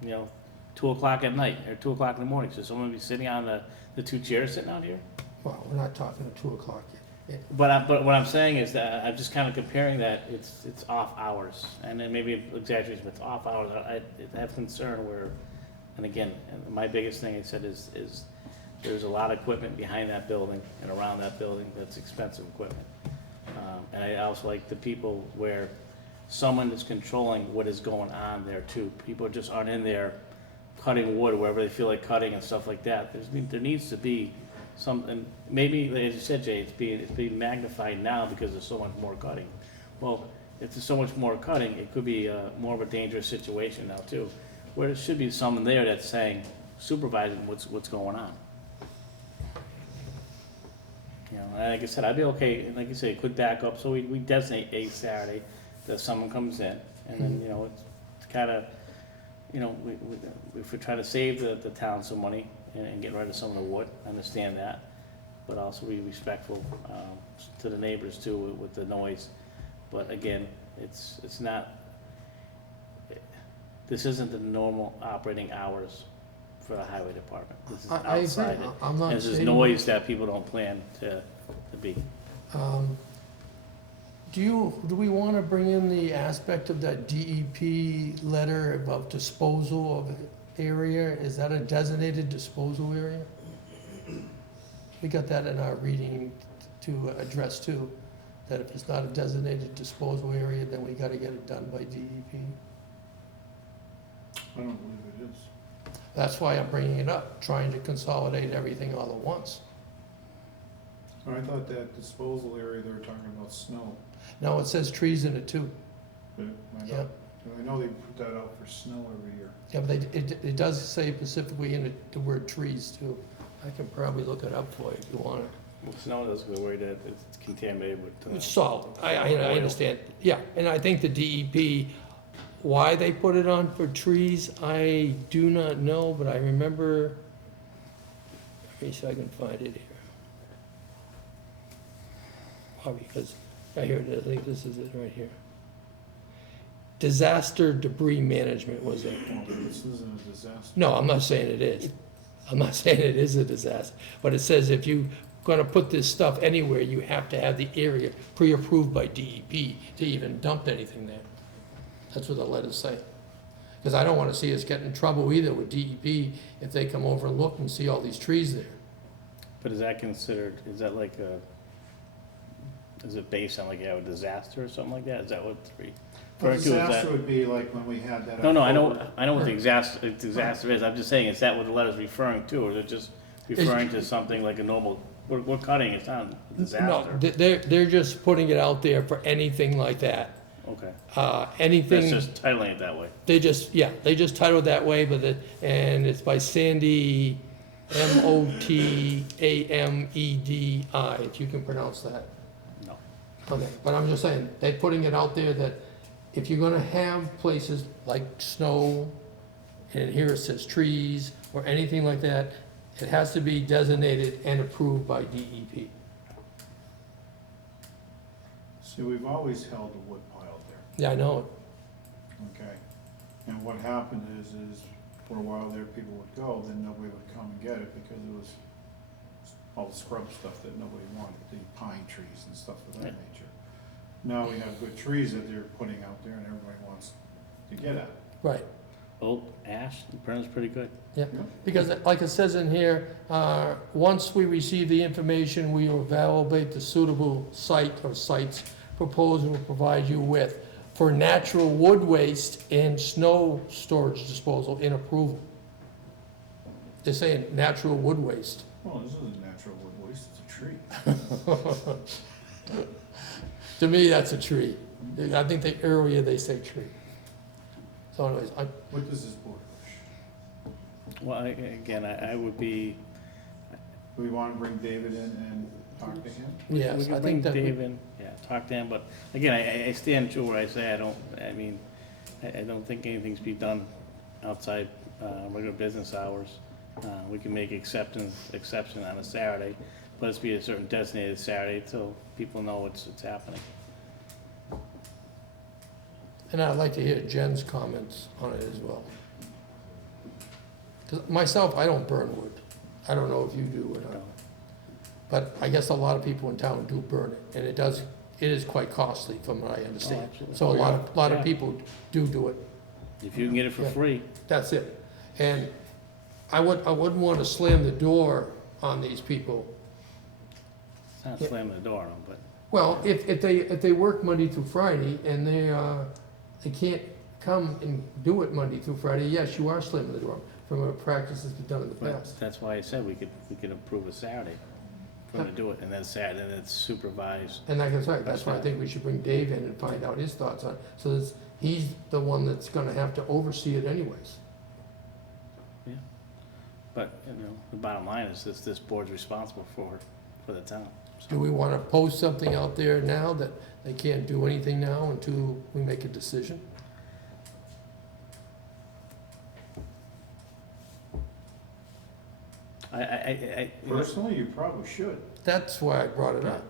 You know, 2 o'clock at night, or 2 o'clock in the morning, should someone be sitting on the two chairs sitting out here? Well, we're not talking at 2 o'clock yet. But what I'm saying is that I'm just kind of comparing that it's off hours, and then maybe exaggeration, but it's off hours. I have concern where, and again, my biggest thing I said is there's a lot of equipment behind that building and around that building that's expensive equipment. And I also like the people where someone is controlling what is going on there too. People just aren't in there cutting wood wherever they feel like cutting and stuff like that. There needs to be something, maybe, as you said, Jay, it's being magnified now because there's so much more cutting. Well, if there's so much more cutting, it could be more of a dangerous situation now too, where there should be someone there that's saying, supervising what's going on. You know, and like I said, I'd be okay, and like you say, it could back up, so we designate a Saturday that someone comes in, and then, you know, it's kinda, you know, if we're trying to save the town some money and get rid of some of the wood, I understand that, but also be respectful, to the neighbors too with the noise. But again, it's not, this isn't the normal operating hours for the highway department. This is I agree, outside it. I'm not And this is saying. noise that people don't plan to be. Do we wanna bring in the aspect of that DEP letter about disposal of area? Is that a designated disposal area? We got that in our reading to address too, that if it's not a designated disposal area, then we gotta get it done by DEP. I don't believe it is. That's why I'm bringing it up, trying to consolidate everything all at once. I thought that disposal area, they were talking about snow, No, it says trees in it too. but Yep. I know they put that out for snow every year. Yeah, but it does say specifically in it, the word trees too. I can probably look it up for you if you want it. Well, snow doesn't go away, that it's contaminated with. It's salt, I oil. understand, yeah, and I think the DEP, why they put it on for trees, I do not know, but I remember, let me see if I can find it here. Probably because, right here, I think this is it right here. Disaster debris management was it. Well, this isn't a disaster. No, I'm not saying it is. I'm not saying it is a disaster, but it says if you're gonna put this stuff anywhere, you have to have the area pre-approved by DEP to even dump anything there. That's what the letters say. Because I don't wanna see us get in trouble either with DEP if they come over and look and see all these trees there. But is that considered, is that like is it based on like a disaster or something like that? Is that what it's A referring to? Is that? disaster would be like when we had that. No, I know October- what the disaster is. I'm just saying, is that what the letter's referring to, or is it just referring to something like a normal, we're cutting, it's not a No, disaster? they're just putting it out there for anything like that. Okay, that's Anything, just titling it that way. they just titled that way, and it's by Sandy Motamedi, if you can pronounce that. No. Okay, but I'm just saying, they're putting it out there that if you're gonna have places like snow, and here it says trees, or anything like that, it has to be designated and approved by DEP. See, we've always held the wood pile there, Yeah, I know, okay? And what happened is for a while there, people would go, then nobody would come and get it because it was all the scrub stuff that nobody wanted, the pine trees and stuff of that Yeah. nature. Now we have good trees that they're putting out there and everybody wants to get at. right, Oak, ash, burns pretty good. yeah. Because like it says in here, once we receive the information, we will evaluate the suitable site or sites proposed and will provide you with for natural wood waste and snow storage disposal in approval. They're saying natural wood waste. Well, this isn't natural wood waste, it's a tree. To me, that's a tree. I think the area they say tree. So anyways, What does this board wish? Well, again, I would be, Do we wanna bring David in and talk to him? yes, we I can bring think that. Dave in, yeah, talk to him, but again, I stand true where I say I don't think anything's be done outside, regular business hours. We can make exception on a Saturday, but it's be a certain designated Saturday till people know it's happening. And I'd like to hear Jen's comments on it as well. 'Cause myself, I don't burn wood. I don't know if you do or not. But I guess a lot of people in town do burn it, and it is quite costly from what I understand. absolutely. So a lot Yeah. of people do it. If you can get it for Yeah. free, That's it. And I wouldn't want to slam the door on these people. it's not Yeah. slamming the door on them, but Well, if they work Monday through Friday and they can't come and do it Monday through Friday, yes, you are slamming the door from a practice that's been done in the past. that's why I said we could approve a Saturday for them to do it, and then Saturday, and it's supervised. And like I said, that's why I think we should bring Dave in and find out his thoughts on it. So he's the one that's gonna have to oversee it anyways. But, the bottom line is this board's responsible for the town. So, Do we wanna post something out there now that they can't do anything now until we make a decision? Personally, you probably should. That's why I brought it up.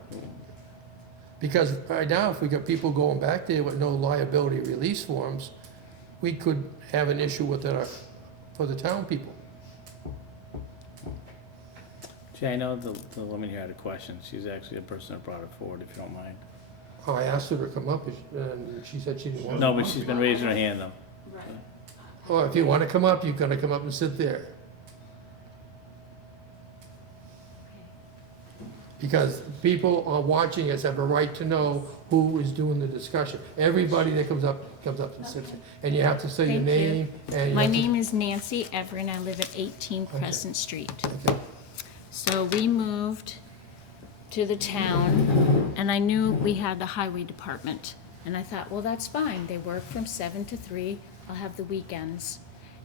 Because right now, if we got people going back there with no liability release forms, we could have an issue with it for the town people. Jay, I know the woman here had a question. She's actually the person that brought it forward, if you don't mind. Oh, I asked her to come up, and she said she didn't want to. No, but she's been raising her hand though. Right. Oh, if you wanna come up, you're gonna come up and sit there. Because people are watching us have a right to know who is doing the discussion. Everybody that comes up and sits there. And you have to say your Thank you. name and. you My have to- name is Nancy Everett, and I live at 18 Okay. Crescent Street. Okay. So we moved to the town, and I knew we had the highway department. And I thought, well, that's fine, they work from 7 to 3, I'll have the weekends.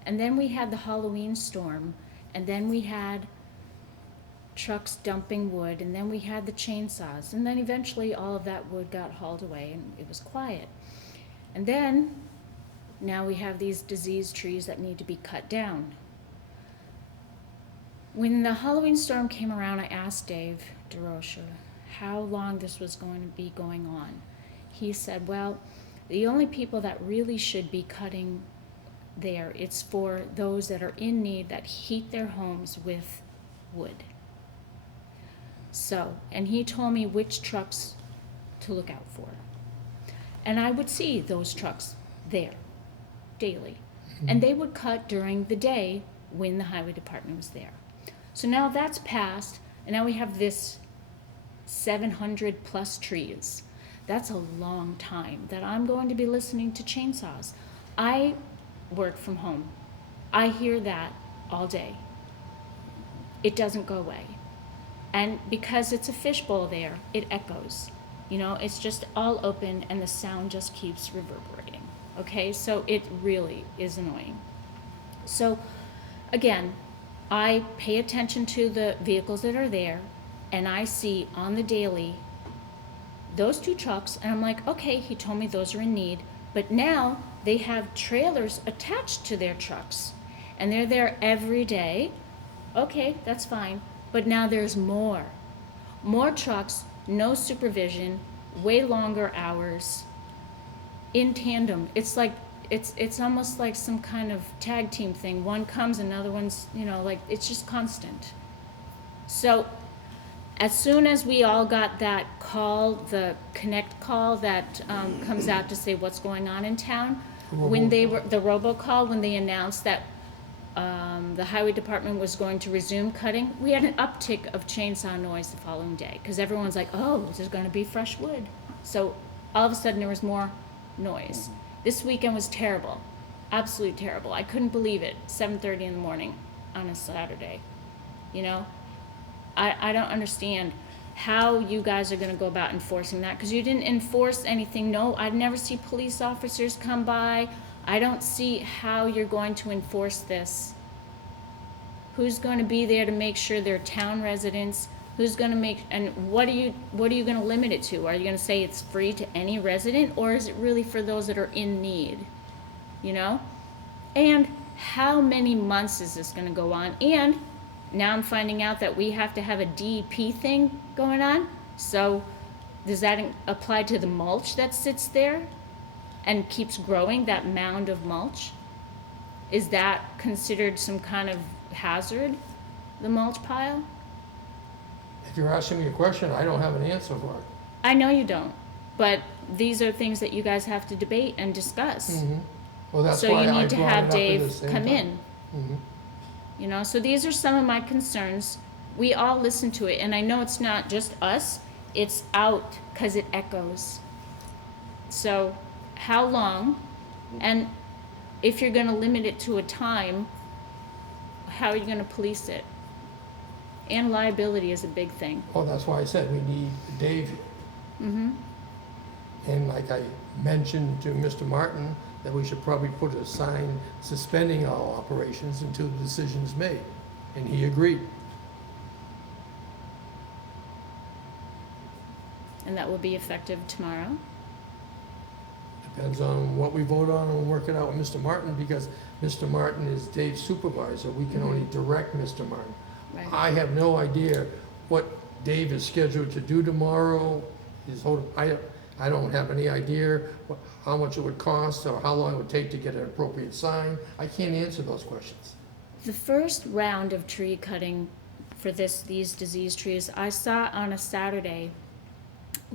And then we had the Halloween storm, and then we had trucks dumping wood, and then we had the chainsaws, and then eventually all of that wood got hauled away, and it was quiet. And then, now we have these diseased trees that need to be cut down. When the Halloween storm came around, I asked Dave DeRocher how long this was going to be going on. He said, well, the only people that really should be cutting there, it's for those that are in need that heat their homes with wood. So, and he told me which trucks to look out for. And I would see those trucks there daily. And they would cut during the day when the highway department was there. So now that's passed, and now we have this 700 plus trees. That's a long time that I'm going to be listening to chainsaws. I work from home. I hear that all day. It doesn't go away. And because it's a fishbowl there, it echoes. It's just all open and the sound just keeps reverberating. Okay, so it really is annoying. So again, I pay attention to the vehicles that are there, and I see on the daily those two trucks, and I'm like, okay, he told me those are in need, but now they have trailers attached to their trucks, and they're there every day. Okay, that's fine, but now there's more trucks, no supervision, way longer hours, in tandem. It's like, it's almost like some kind of tag team thing. One comes, another one's, like, it's just constant. So, as soon as we all got that call, the Connect call that comes out to say what's going on in town, when they were, the robocall, when they announced that the highway department was going to resume cutting, we had an uptick of chainsaw noise the following day, because everyone's like, oh, there's gonna be fresh wood. So, all of a sudden, there was more noise. This weekend was terrible, absolutely terrible. I couldn't believe it, 7:30 in the morning on a Saturday, I don't understand how you guys are gonna go about enforcing that, because you didn't enforce anything. No, I never see police officers come by. I don't see how you're going to enforce this. Who's gonna be there to make sure they're town residents? Who's gonna make, and what are you gonna limit it to? Are you gonna say it's free to any resident, or is it really for those that are in need? And how many months is this gonna go on? And now I'm finding out that we have to have a DEP thing going on. So does that apply to the mulch that sits there and keeps growing, that mound of mulch? Is that considered some kind of hazard, the mulch pile? If you're asking me a question, I don't have an answer for it. I know you don't, but these are things that you guys have to debate and discuss. Well, that's So why you I need to brought have it up at the Dave same come time. in. So these are some of my concerns. We all listen to it, and I know it's not just us, it's out, because it echoes. So, how long? And if you're gonna limit it to a time, how are you gonna police it? And liability is a big thing. Well, that's why I said we need Dave here. And like I mentioned to Mr. Martin, that we should probably put a sign suspending all operations until the decision is made. And he agreed. And that will be effective tomorrow. Depends on what we vote on and work it out with Mr. Martin, because Mr. Martin is Dave's supervisor. We can only direct Mr. Martin. Right. I have no idea what Dave is scheduled to do tomorrow. I don't have any idea how much it would cost or how long it would take to get an appropriate sign. I can't answer those questions. The first round of tree cutting for these disease trees, I saw on a Saturday,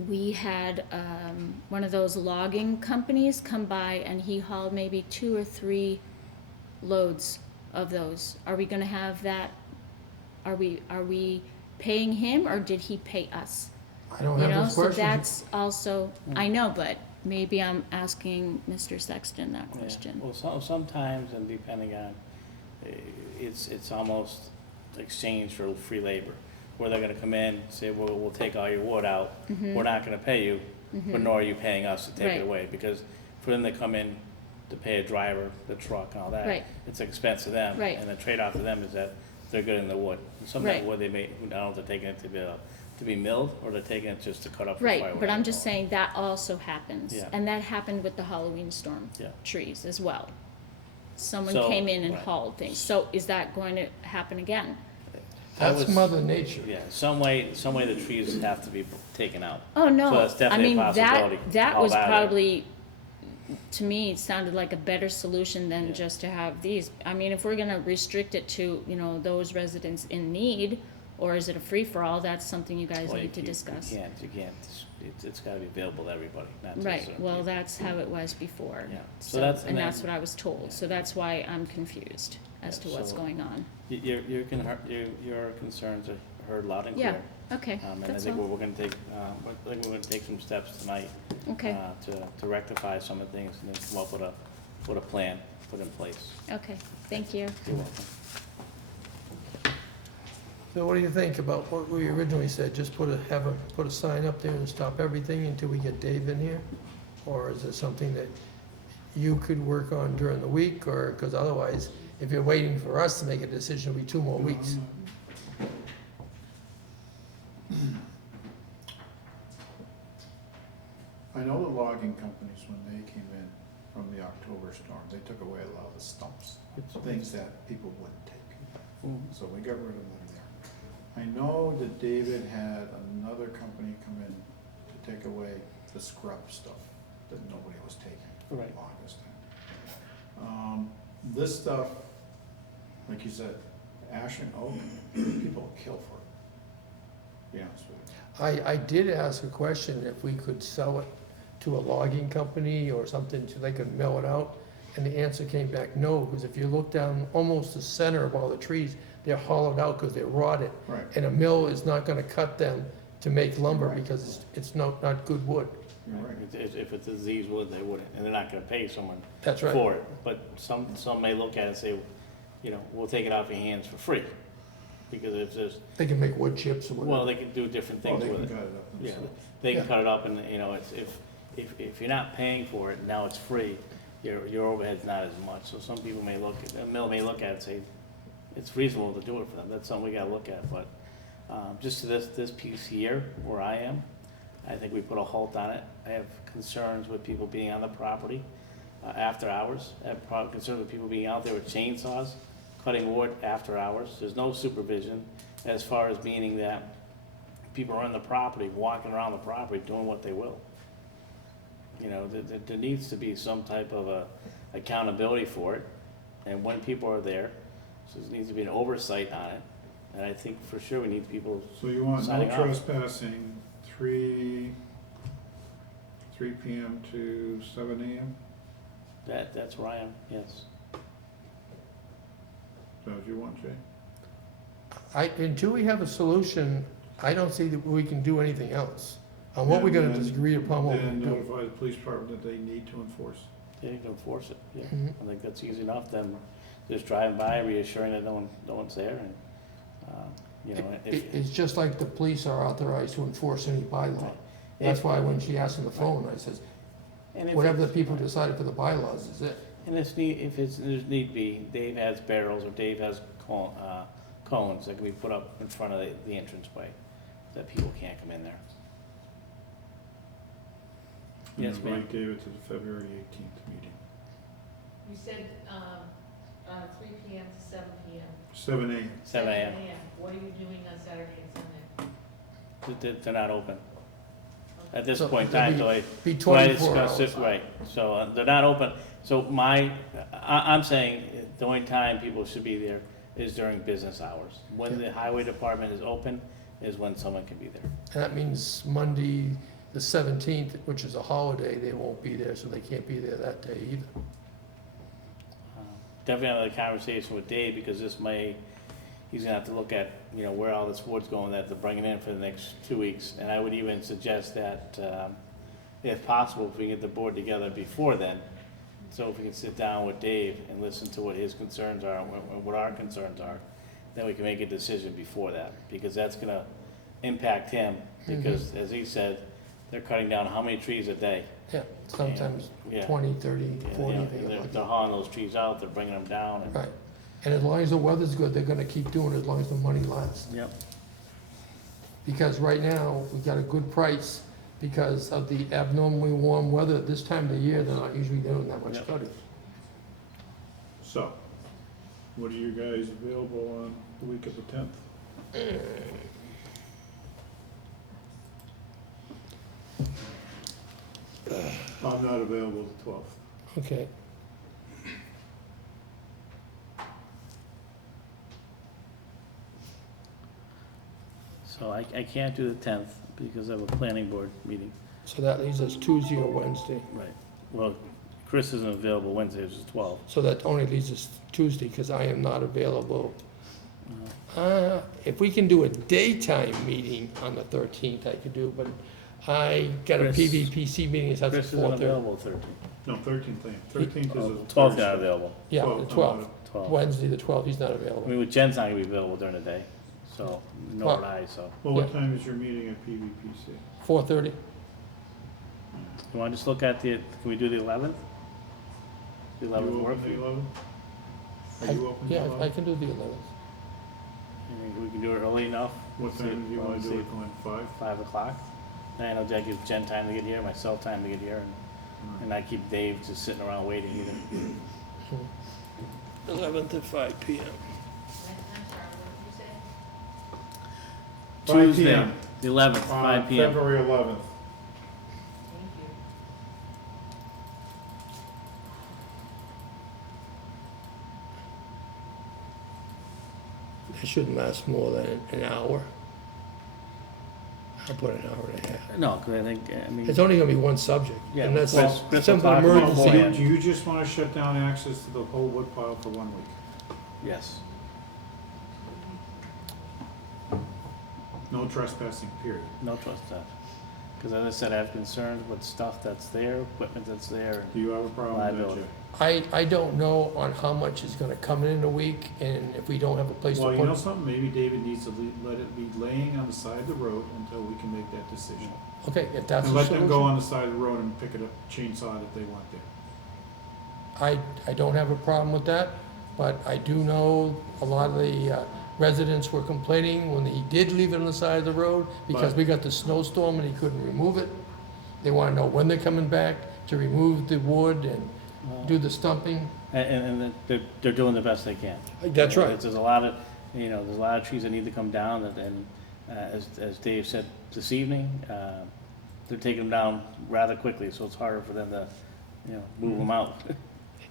we had one of those logging companies come by, and he hauled maybe 2 or 3 loads of those. Are we gonna have that? Are we paying him, or did he pay us? I don't have those So questions. that's also, I know, but maybe I'm asking Mr. Sexton that Yeah. question. Well, sometimes, and depending on, it's almost exchange for free labor, where they're gonna come in, say, well, we'll take all your wood out, we're not gonna pay you, but nor are you paying us to take Right. it away, because for them to come in to pay a driver, the truck and all that, Right. it's an expense to them, Right. and the trade-off to them is that they're good in the wood. And some of Right. that wood they may, I don't know if they're taking it to be milled, or they're taking it just to cut up for Right, firewood. but I'm just saying that also happens. Yeah. And that happened with the Halloween storm Yeah. trees as well. Someone So, came in and right. hauled things. So is that going to happen again? That That's was- Mother Nature. Yeah, some way the trees have to be taken out. Oh, no. So that's I definitely mean, a possibility. that All was that is. probably, to me, it sounded like a better solution than Yeah. just to have these. I mean, if we're gonna restrict it to, those residents in need, or is it a free-for-all, that's something you guys Well, need to you discuss. can't, it's gotta be available to everybody, not just Right, certain well, people. that's how it was before. Yeah. So So, that's- and and then- that's what I was told, so that's why I'm confused as to Yeah, what's so- going on. Your concerns are heard loud and Yeah, clear. okay, And I that's think all, we're gonna take some steps tonight, okay, to rectify some of the things, and then come up with a plan, put in place. okay, thank you. You're welcome. So what do you think about what we originally said? Just put a sign up there and stop everything until we get Dave in here? Or is it something that you could work on during the week, or, because otherwise, if you're waiting for us to make a decision, it'll be 2 more weeks. I know the logging companies, when they came in from the October storm, they took away a lot of the stumps, things that people wouldn't take. So we got rid of them there. I know that David had another company come in to take away the scrub stuff that nobody was taking in Right. August. This stuff, like you said, ash and oak, people will kill for it, to be honest with you. I did ask a question if we could sell it to a logging company or something so they could mill it out. And the answer came back no, because if you look down almost the center of all the trees, they're hollowed out because they're rotted. Right, And a mill is not gonna cut them to make lumber Right. because it's not good wood. you're right. If it's disease wood, they wouldn't, and they're not gonna pay someone That's right. for it. But some may look at it and say, you know, we'll take it off your hands for free. Because if there's, They can make wood chips or well, whatever. they can do different Well, things they with can it. cut it up Yeah, themselves. they can Yeah. cut it up and, you know, it's, if you're not paying for it, now it's free, your overhead's not as much. So some people may look at, a mill may look at it and say, it's reasonable to do it for them. That's something we gotta look at, but, just to this piece here, where I am, I think we put a halt on it. I have concerns with people being on the property, after hours. I have concerns with people being out there with chainsaws, cutting wood after hours. There's no supervision as far as meaning that people are on the property, walking around the property, doing what they will. You know, there needs to be some type of a accountability for it, and when people are there, so there needs to be an oversight on it. And I think for sure we need people, So you want no Signing off. trespassing, 3 PM to 7 AM? that's where I am, yes. Is that what you want, Jay? Until we have a solution, I don't see that we can do anything else. On what we're gonna And then- disagree upon what we Then do. notify the police department that they need to enforce. They can enforce it, yeah. Mhm. I think that's easy enough, them just driving by, reassuring that no one's there, and, you know, It's just like the police are authorized to enforce any bylaw. That's why when she asked on the phone, I says, and if whatever the it's- people decided for the bylaws is it. And if there's need be, Dave has barrels or Dave has cones that can be put up in front of the entranceway, that people can't come in there. Yes, And ma'am. Mike gave it to the February 18th meeting. You said, 3 PM to 7 PM. 7 AM. 7 AM. What are you doing on Saturday and Sunday? They're not open. At this So point in time, it'll so I, Be so I 24 discussed hours. it, right, so they're not open. So I'm saying the only time people should be there is during business hours. When the highway department is open is when someone can be there. And that means Monday, the 17th, which is a holiday, they won't be there, so they can't be there that day either. Definitely have another conversation with Dave, because he's gonna have to look at, you know, where all this wood's going, that they're bringing in for the next 2 weeks. And I would even suggest that, if possible, if we get the board together before then, so if we can sit down with Dave and listen to what his concerns are and what our concerns are, then we can make a decision before that, because that's gonna impact him, because as he said, they're cutting down how many trees a day? Yeah, sometimes Yeah. 20, 30, Yeah, 40. you know, they get they're lucky. hauling those trees out, they're bringing them down, and Right. And as long as the weather's good, they're gonna keep doing it as long as the money lasts. Yep. Because right now, we got a good price because of the abnormally warm weather. This time of the year, they're not usually doing that much Yep. cutting. So, what are you guys available on the week of the 10th? I'm not available the 12th. Okay, So I can't do the 10th because I have a planning board meeting. so that leaves us Tuesday or Wednesday. Right. Well, Chris isn't available Wednesday, which is 12. So that only leaves us Tuesday because I am not available. If we can do a daytime meeing on the 13th, I could do, but I got a Chris- PVPC meeting, it's at Chris isn't 4:30. available 13th. No, 13th, 13th is a 12th not Thursday. available. Yeah, the 12th, 12th, 12th. Wednesday, the 12th, he's not I available. mean, with Jen's not gonna be available during the day, so nor would I, so. Well, what Yeah. time is your meeting at PVPC? 4:30? You wanna just look at can we do the 11th? The 11th You work open for the you? 11th? Are you open Yeah, till I can do the 11th. I mean, we can do it early enough. What Say, time do you well, wanna do say it, Glenn, 5? 5 o'clock. And I know that gives Jen time to get here, myself time to get here, and I keep Dave just sitting around waiting either. 11th at 5 PM. I'm sorry, what did you say? 5 Tuesday, p.m. the 11th, 5 p.m. February 11th. Thank you. It shouldn't last more than an hour. I'll put an hour and a half. No, because I think, I mean, It's only gonna be one subject, Yeah, and that's well, a Chris will simple talk about Well, emergency. beforehand. do you just wanna shut down access to the whole wood pile for 1 week? yes. No trespassing, period. No trust that. Because as I said, I have concerns with stuff that's there, equipment that's there. Do you have a problem with that, Liability. Jay? I don't know on how much is gonna come in a week, and if we don't have a place to Well, put you know it. something, maybe David needs to let it be laying on the side of the road until we can make that decision. Okay, if that's And the let them go solution. on the side of the road and pick it up, chainsaw it if they want there. I don't have a problem with that, but I do know a lot of the residents were complaining when he did leave it on the side of the road, because But- we got the snowstorm and he couldn't remove it. They wanna know when they're coming back to remove the wood and do the stumping. And they're doing the best they can. That's right. There's a lot of, there's a lot of trees that need to come down, and as Dave said this evening, they're taking them down rather quickly, so it's harder for them to, move them out.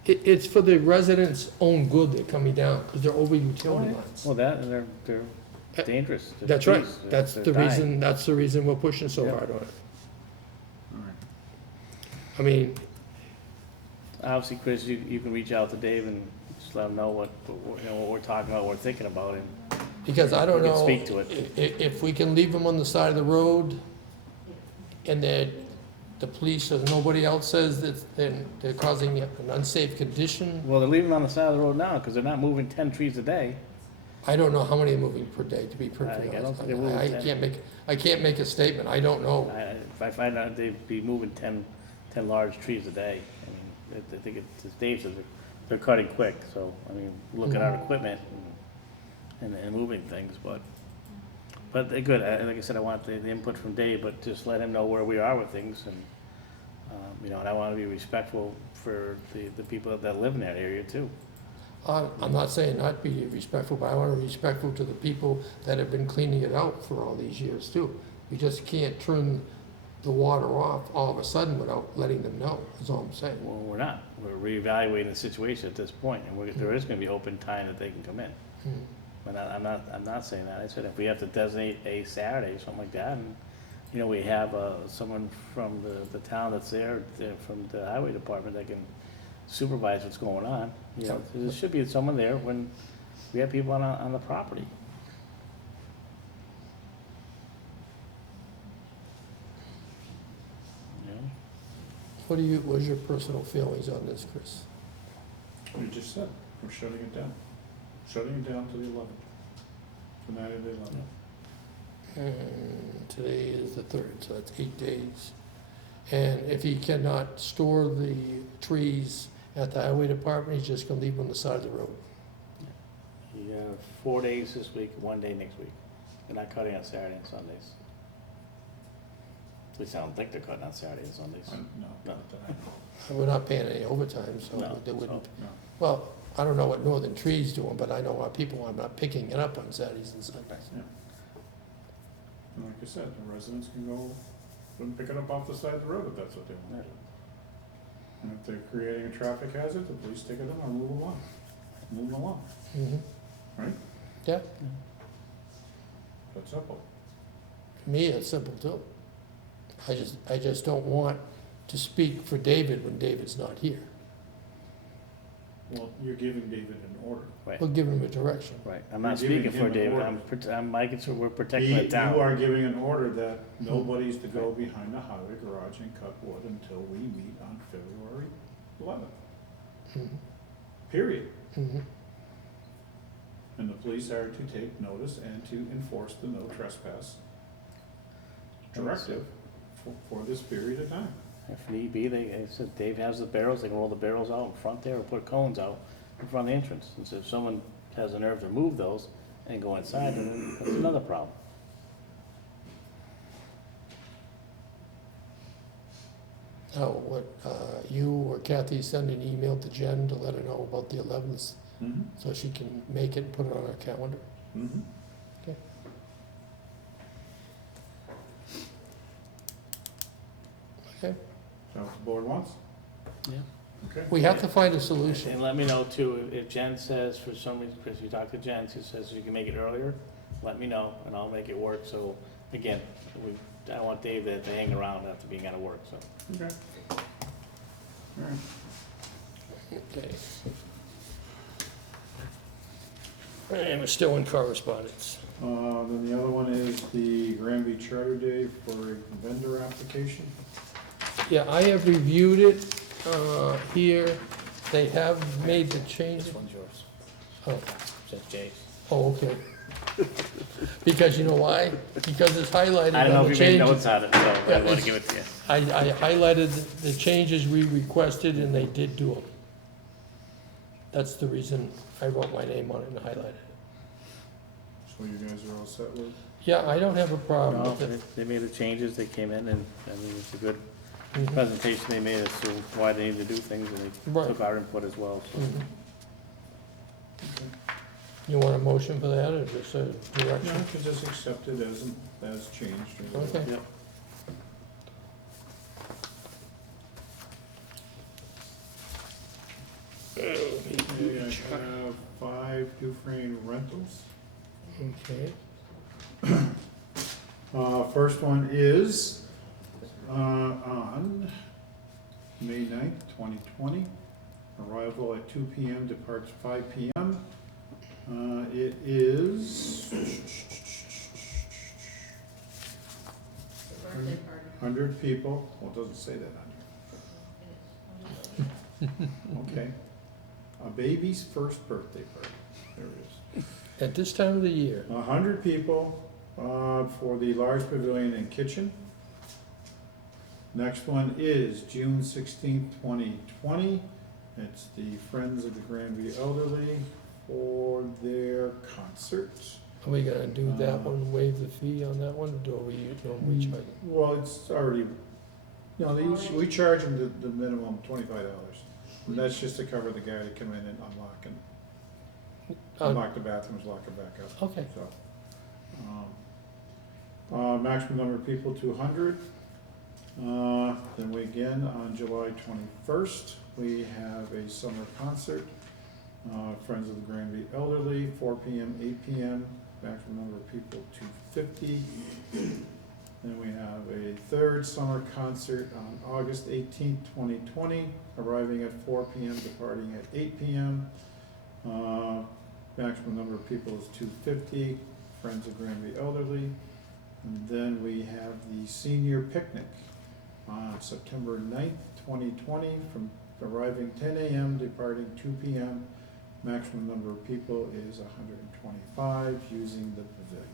It's for the residents' own good they're coming down, because they're over utility lines. Well, that, and they're Uh, dangerous. They're That's right, trees. that's They're the dying. reason we're pushing so Yeah. hard on it. Alright. I mean, Obviously, Chris, you can reach out to Dave and just let him know what we're talking about, what we're thinking about, and because I don't We can know, speak to it. if we can leave them on the side of the road, and that the police or nobody else says that then they're causing an unsafe condition, well, they're leaving on the side of the road now, because they're not moving 10 trees a day. I don't know how many are moving per day, to be perfectly I don't honest. think they're moving 10. I can't make a statement, I don't know. If I find out they'd be moving 10 large trees a day, I mean, I think it's, as Dave said, they're cutting quick, so, I mean, look at our equipment and moving things, but they're good. Like I said, I want the input from Dave, but just let him know where we are with things, and, and I want to be respectful for the people that live in that area too. I'm not saying not be respectful, but I want to be respectful to the people that have been cleaning it out for all these years too. We just can't turn the water off all of a sudden without letting them know, is all I'm saying. Well, we're not. We're reevaluating the situation at this point, and there is gonna be open time that they can come in. Hmm. But I'm not saying that. I said if we have to designate a Saturday or something like that, and, we have, someone from the town that's there, from the highway department that can supervise what's going on. There should be someone there when we have people on the property. What's your personal feelings on this, Chris? You just said, we're shutting it down. Shutting it down to the 11th. Tonight of the 11th. And today is the 3rd, so that's 8 days. And if he cannot store the trees at the highway department, he's just gonna leave them on the side of the road. You have 4 days this week, 1 day next week. They're not cutting on Saturday and Sundays. At least I don't think they're cutting on Saturday and Sundays. No, not that I know. And we're not paying any overtime, so No, they wouldn't. No. Well, I don't know what Northern Tree's doing, but I know our people are not picking it up on Saturdays and Sundays. And like I said, the residents can go and pick it up off the side of the road if that's what they want to do. And if they're creating a traffic hazard, the police take it in and move them along. Move them along, Mhm. right? Yeah, That's simple. to me, it's simple too. I just don't want to speak for David when David's not here. Well, you're giving David an order. We'll give him a direction. Right, I'm not You're giving speaking for him an David, order. my concern, we're protecting the You town. are giving an order that nobody's to go behind the highway garage and cut wood until we meet on February 11th, Mhm. period. Mhm. And the police are to take notice and to enforce the no trespass directive for this period of time. If need be, I said Dave has the barrels, they can roll the barrels out in front there or put cones out. in front of the entrance. And so if someone has the nerve to move those and go inside, then that's another problem. Oh, what, you or Kathy send an email to Jen to let her know about the 11th, Mm-hmm. so she can make it and put it on her calendar? Mm-hmm. Okay. Okay, So what the board wants? Yeah. Okay. we have to find a solution. And let me know too, if Jen says, for some reason, Chris, you talk to Jen, she says you can make it earlier, let me know, and I'll make it work, so, again, I don't want Dave to hang around after being out of work, so. Okay. All right. Okay. And we're still in correspondence. Then the other one is the Granby Charter Day for a vendor application. Yeah, I have reviewed it, here, they have made the change. This one's yours, Oh, says Jay's. oh, okay. Because you know why? Because it's highlighted I don't know on the if you made changes. notes on it, so I Yeah, wanna it's- give it to you. I highlighted the changes we requested and they did do them. That's the reason I wrote my name on it and highlighted it. So you guys are all set with? Yeah, I don't have a problem No, with it. they made the changes, they came in, and, I mean, it's a good Mhm. presentation they made as to why they need to do things, and they Right. took our input as well, so. Mhm. You want a motion for that or just a No, direction? you can just accept it as changed. Okay. Yep. Okay, I have 5 Dufresne rentals. Okay, First one is on May 9th, 2020. Arrival at 2 p.m., departs 5 p.m. It is The birthday party. 100 people. Well, it doesn't say that on here. Okay. A baby's first birthday party. There it is. at this time of the year, 100 people for the large pavilion and kitchen. Next one is June 16th, 2020. It's the Friends of the Granby Elderly for their concert. are we gonna do that one, waive the fee on that one, or do we normally charge? Well, it's already, no, we charge them the minimum $25. And that's just to cover the guy to come in and unlock the bathrooms, lock it back up. Okay, So, maximum number of people, 200. Then we again, on July 21st, we have a summer concert. Friends of the Granby Elderly, 4 p.m., 8 p.m., maximum number of people, 250. Then we have a third summer concert on August 18th, 2020, arriving at 4 p.m., departing at 8 p.m. Maximum number of people is 250, Friends of Granby Elderly. And then we have the senior picnic on September 9th, 2020, from arriving 10 a.m., departing 2 p.m. Maximum number of people is 125, using the pavilion.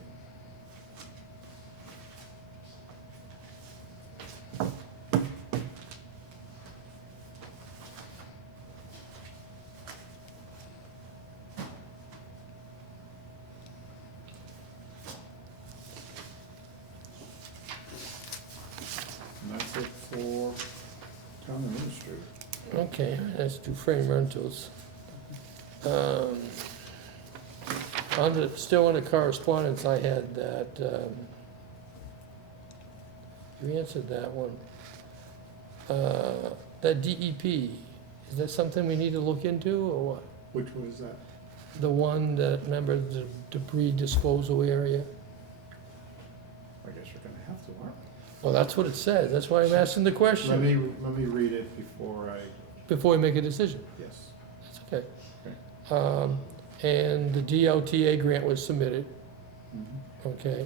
And that's it for town administrator. okay, let's do frame rentals. Still under correspondence, I had that, you answered that one. That DEP, is that something we need to look into, or what? Which was that? The one that, remember, the debris disposal area? I guess you're gonna have to, aren't Well, that's what it says, that's why I'm asking the you? question, Let me read it before I, before we make a decision. yes. That's okay. And the DLTA grant was submitted, Mhm. okay?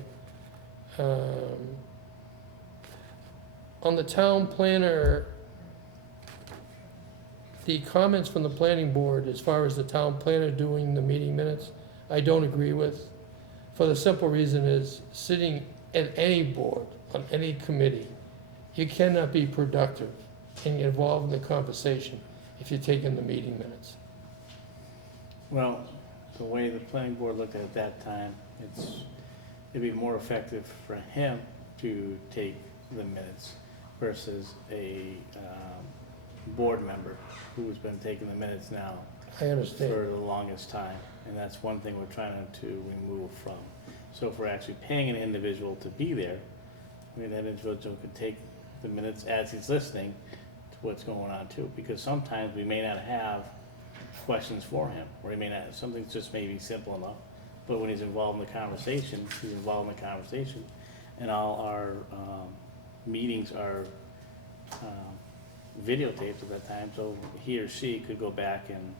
On the town planner, the comments from the planning board as far as the town planner doing the meeting minutes, I don't agree with. For the simple reason is, sitting at any board, on any committee, you cannot be productive and get involved in the conversation if you're taking the meeting minutes. Well, the way the planning board looked at it at that time, it'd be more effective for him to take the minutes versus a, board member who's been taking the minutes now I understand. for the longest time. And that's one thing we're trying to remove from. So if we're actually paying an individual to be there, I mean, that individual could take the minutes as he's listening to what's going on too. Because sometimes we may not have questions for him, or he may not, something's just maybe simple enough. But when he's involved in the conversation, he's involved in the conversation. And all our, meetings are, videotaped at that time, so he or she could go back and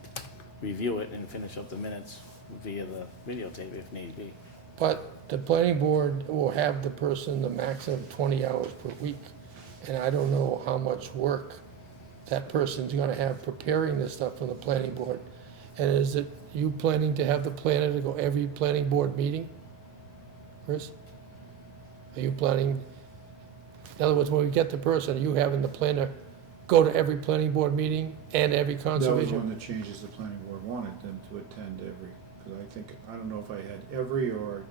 review it and finish up the minutes via the videotape if need be. But the planning board will have the person the maximum 20 hours per week. And I don't know how much work that person's gonna have preparing this stuff for the planning board. And is it you planning to have the planner to go every planning board meeting? Chris? Are you planning, in other words, when we get the person, are you having the planner go to every planning board meeting and every That was conservation? one of the changes the planning board wanted them to attend every, because I don't know if I had every or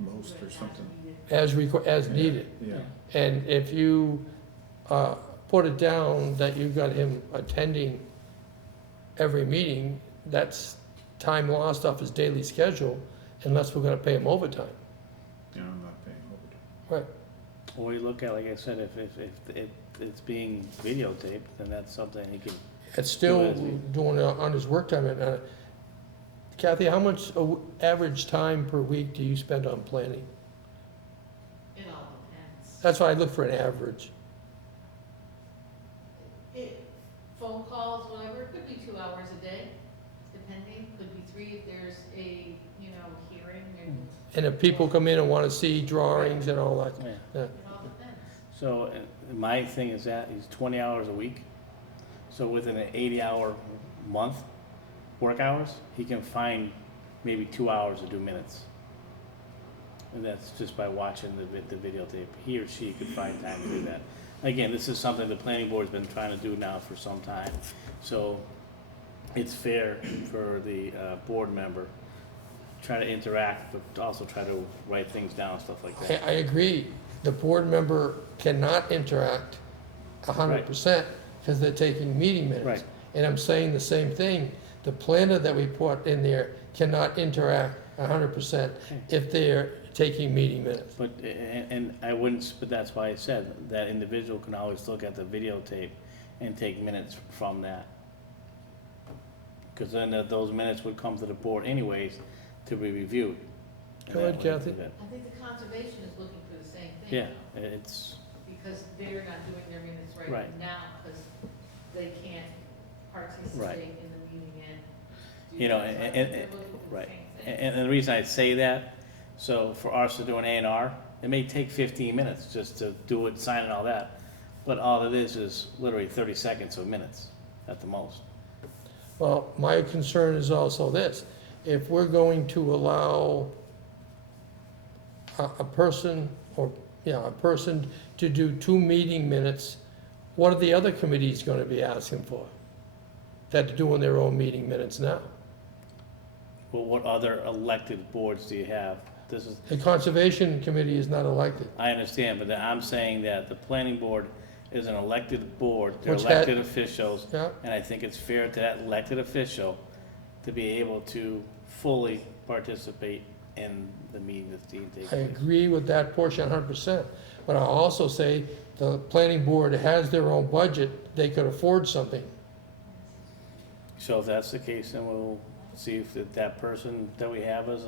most or something. As needed. Yeah, And if you put it down that you've got him attending every meeting, that's time lost off his daily schedule, unless we're gonna pay him overtime. yeah, I'm not paying overtime. Right. Or you look at, like I said, if it's being videotaped, then that's something he can, It's still Do as he- doing it on his work time. And, Kathy, how much average time per week do you spend on planning? It all depends. That's why I look for an average. Phone calls, whatever, it could be 2 hours a day, depending, could be 3 if there's a, hearing and And if people come in and wanna see drawings and all that, yeah. it all depends. So, my thing is that he's 20 hours a week, so within an 80-hour month, work hours, he can find maybe 2 hours to do minutes. And that's just by watching the videotape. He or she could find time to do that. Again, this is something the planning board's been trying to do now for some time. So it's fair for the board member, try to interact, but also try to write things down, stuff like that. I agree. The board member cannot interact 100% because they're taking meeting minutes. Right. And I'm saying the same thing. The planner that we put in there cannot interact 100% if they're taking meeting minutes. But, and I wouldn't, but that's why I said that individual can always look at the videotape and take minutes from that. Because then those minutes would come to the board anyways to be reviewed. Go ahead, Kathy. I think the conservation is looking for the same thing. Yeah, it's, Because they're not doing their minutes right Right. now, because they can't participate in the meeting and do You know, that. So I and- think they're looking for the right. same thing. and the reason I say that, so for us to do an A&R, it may take 15 minutes just to do it, sign and all that. But all it is literally 30 seconds of minutes at the most. Well, my concern is also this. If we're going to allow a person to do 2 meeting minutes, what are the other committees gonna be asking for? That are doing their own meeting minutes now. But what other elected boards do you have? This is, The Conservation Committee is not elected. I understand, but I'm saying that the planning board is an elected board, they're Which had- elected officials, Yeah, and I think it's fair to that elected official to be able to fully participate in the meeting that's being taken I place. agree with that portion 100%. But I also say the planning board has their own budget, they could afford something. So if that's the case, then we'll see if that person that we have is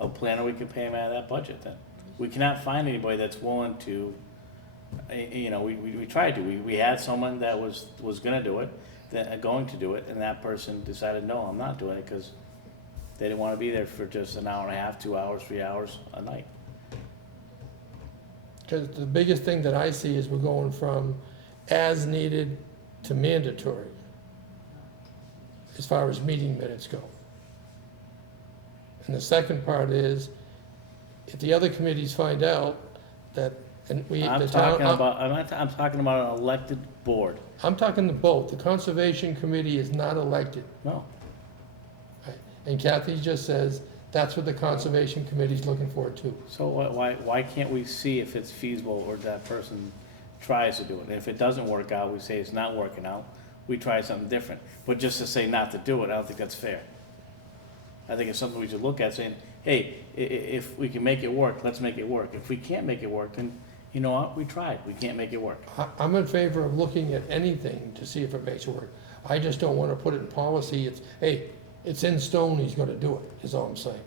a planner, we can pay him out of that budget then. We cannot find anybody that's willing to, we tried to, we had someone that was gonna do it, going to do it, and that person decided, no, I'm not doing it, because they didn't wanna be there for just an hour and a half, 2 hours, 3 hours a night. Because the biggest thing that I see is we're going from as needed to mandatory, as far as meeting minutes go. And the second part is, if the other committees find out that, and we, I'm the town. talking about, I'm talking about an elected board, I'm talking to both. The Conservation Committee is not elected. no. and Kathy just says, that's what the Conservation Committee's looking for too. So why can't we see if it's feasible or that person tries to do it? And if it doesn't work out, we say it's not working out, we try something different. But just to say not to do it, I don't think that's fair. I think it's something we should look at, saying, hey, if we can make it work, let's make it work. If we can't make it work, then, you know what, we tried, we can't make it work. I'm in favor of looking at anything to see if it makes it work. I just don't wanna put it in policy, it's, hey, it's in stone, he's gonna do it, is all I'm saying.